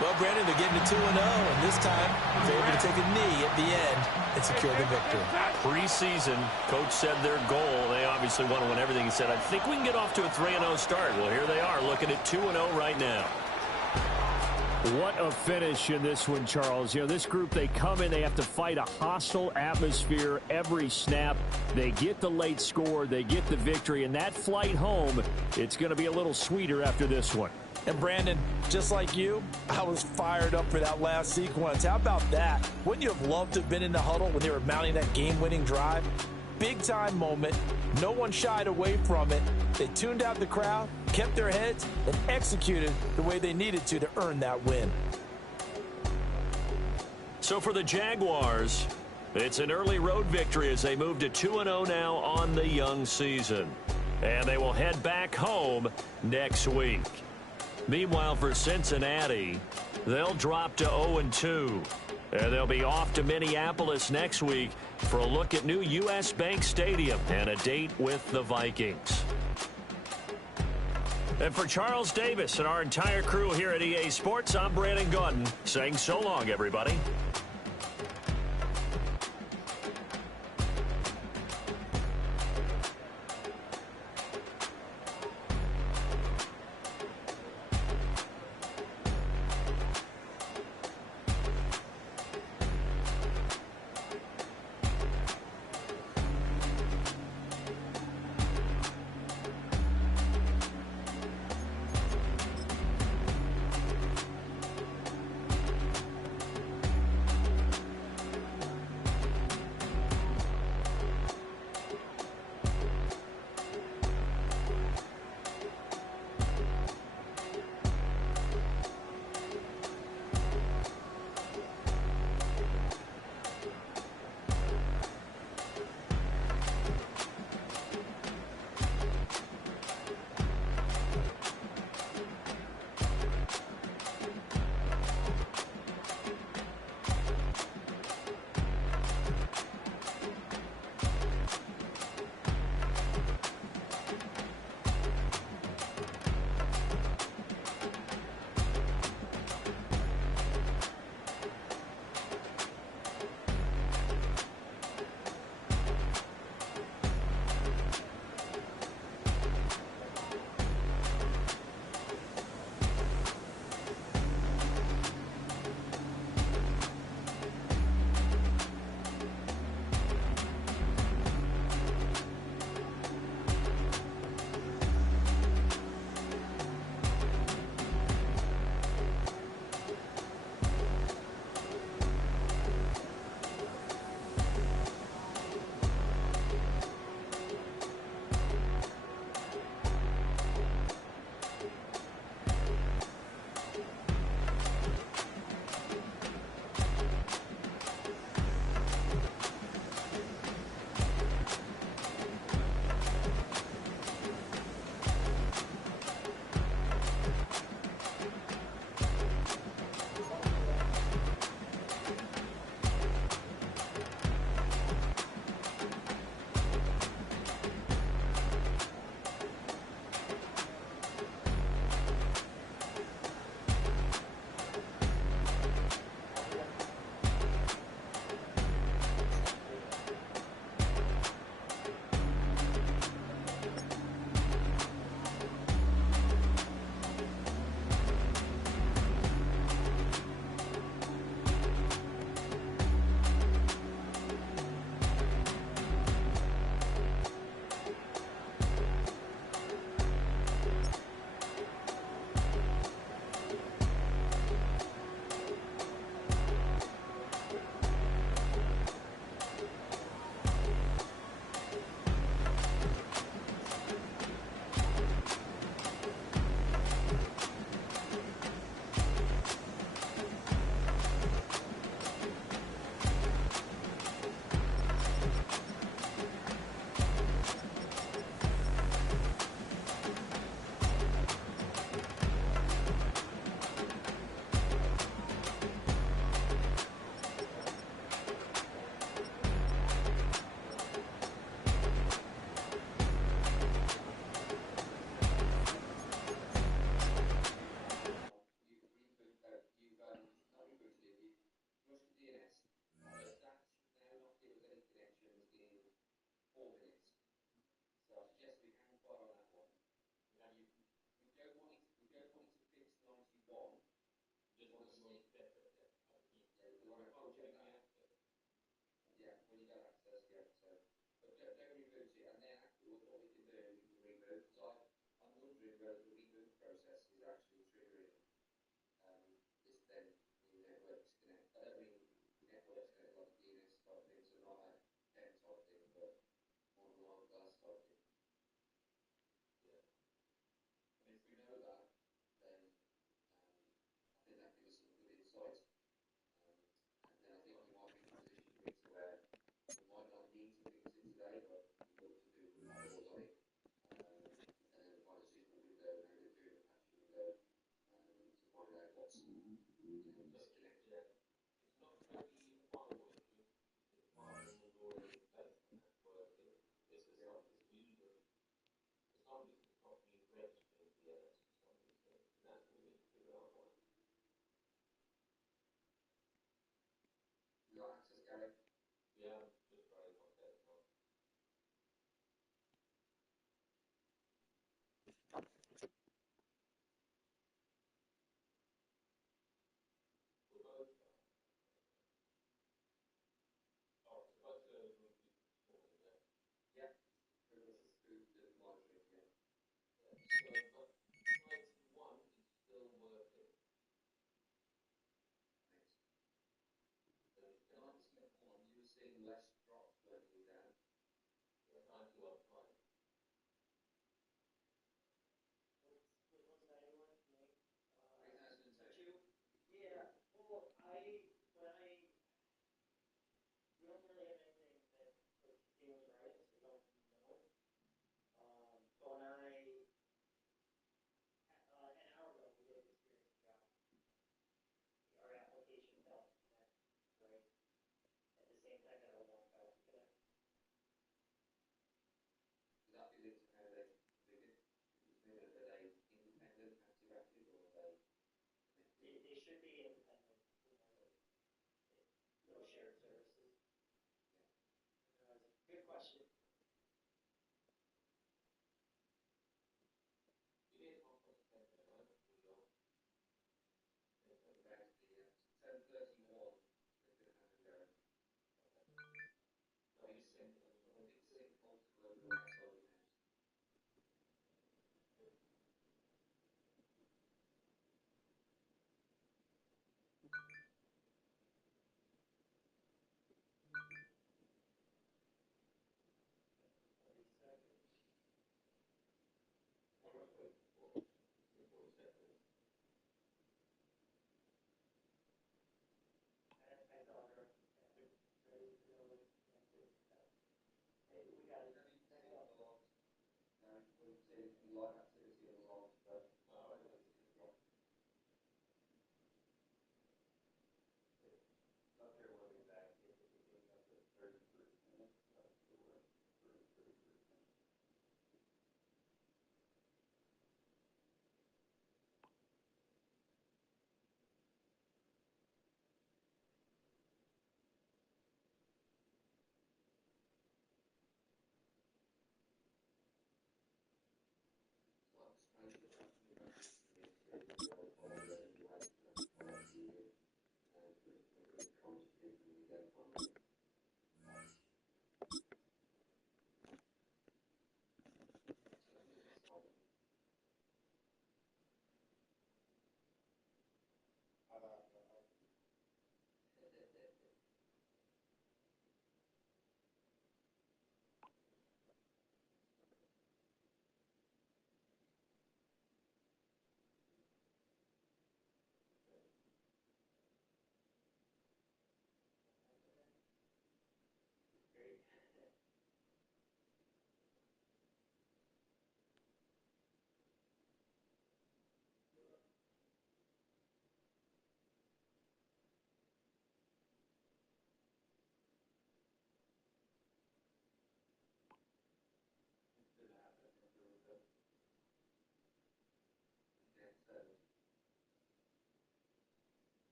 Well, Brandon, they're getting to 2-0, and this time they're able to take a knee at the end and secure the victory. Preseason, coach said their goal, they obviously want to win everything. He said, I think we can get off to a 3-0 start. Well, here they are looking at 2-0 right now. What a finish in this one, Charles. You know, this group, they come in, they have to fight a hostile atmosphere every snap. They get the late score, they get the victory, and that flight home, it's going to be a little sweeter after this one. And Brandon, just like you, I was fired up for that last sequence. How about that? Wouldn't you have loved to have been in the huddle when they were mounting that game-winning drive? Big-time moment. No one shied away from it. They tuned out the crowd, kept their heads, and executed the way they needed to earn that win. So for the Jaguars, it's an early road victory as they move to 2-0 now on the young season. And they will head back home next week. Meanwhile, for Cincinnati, they'll drop to 0-2. And they'll be off to Minneapolis next week for a look at new U.S. Bank Stadium and a date with the Vikings. And for Charles Davis and our entire crew here at EA Sports, I'm Brandon Gaudin saying so long, everybody.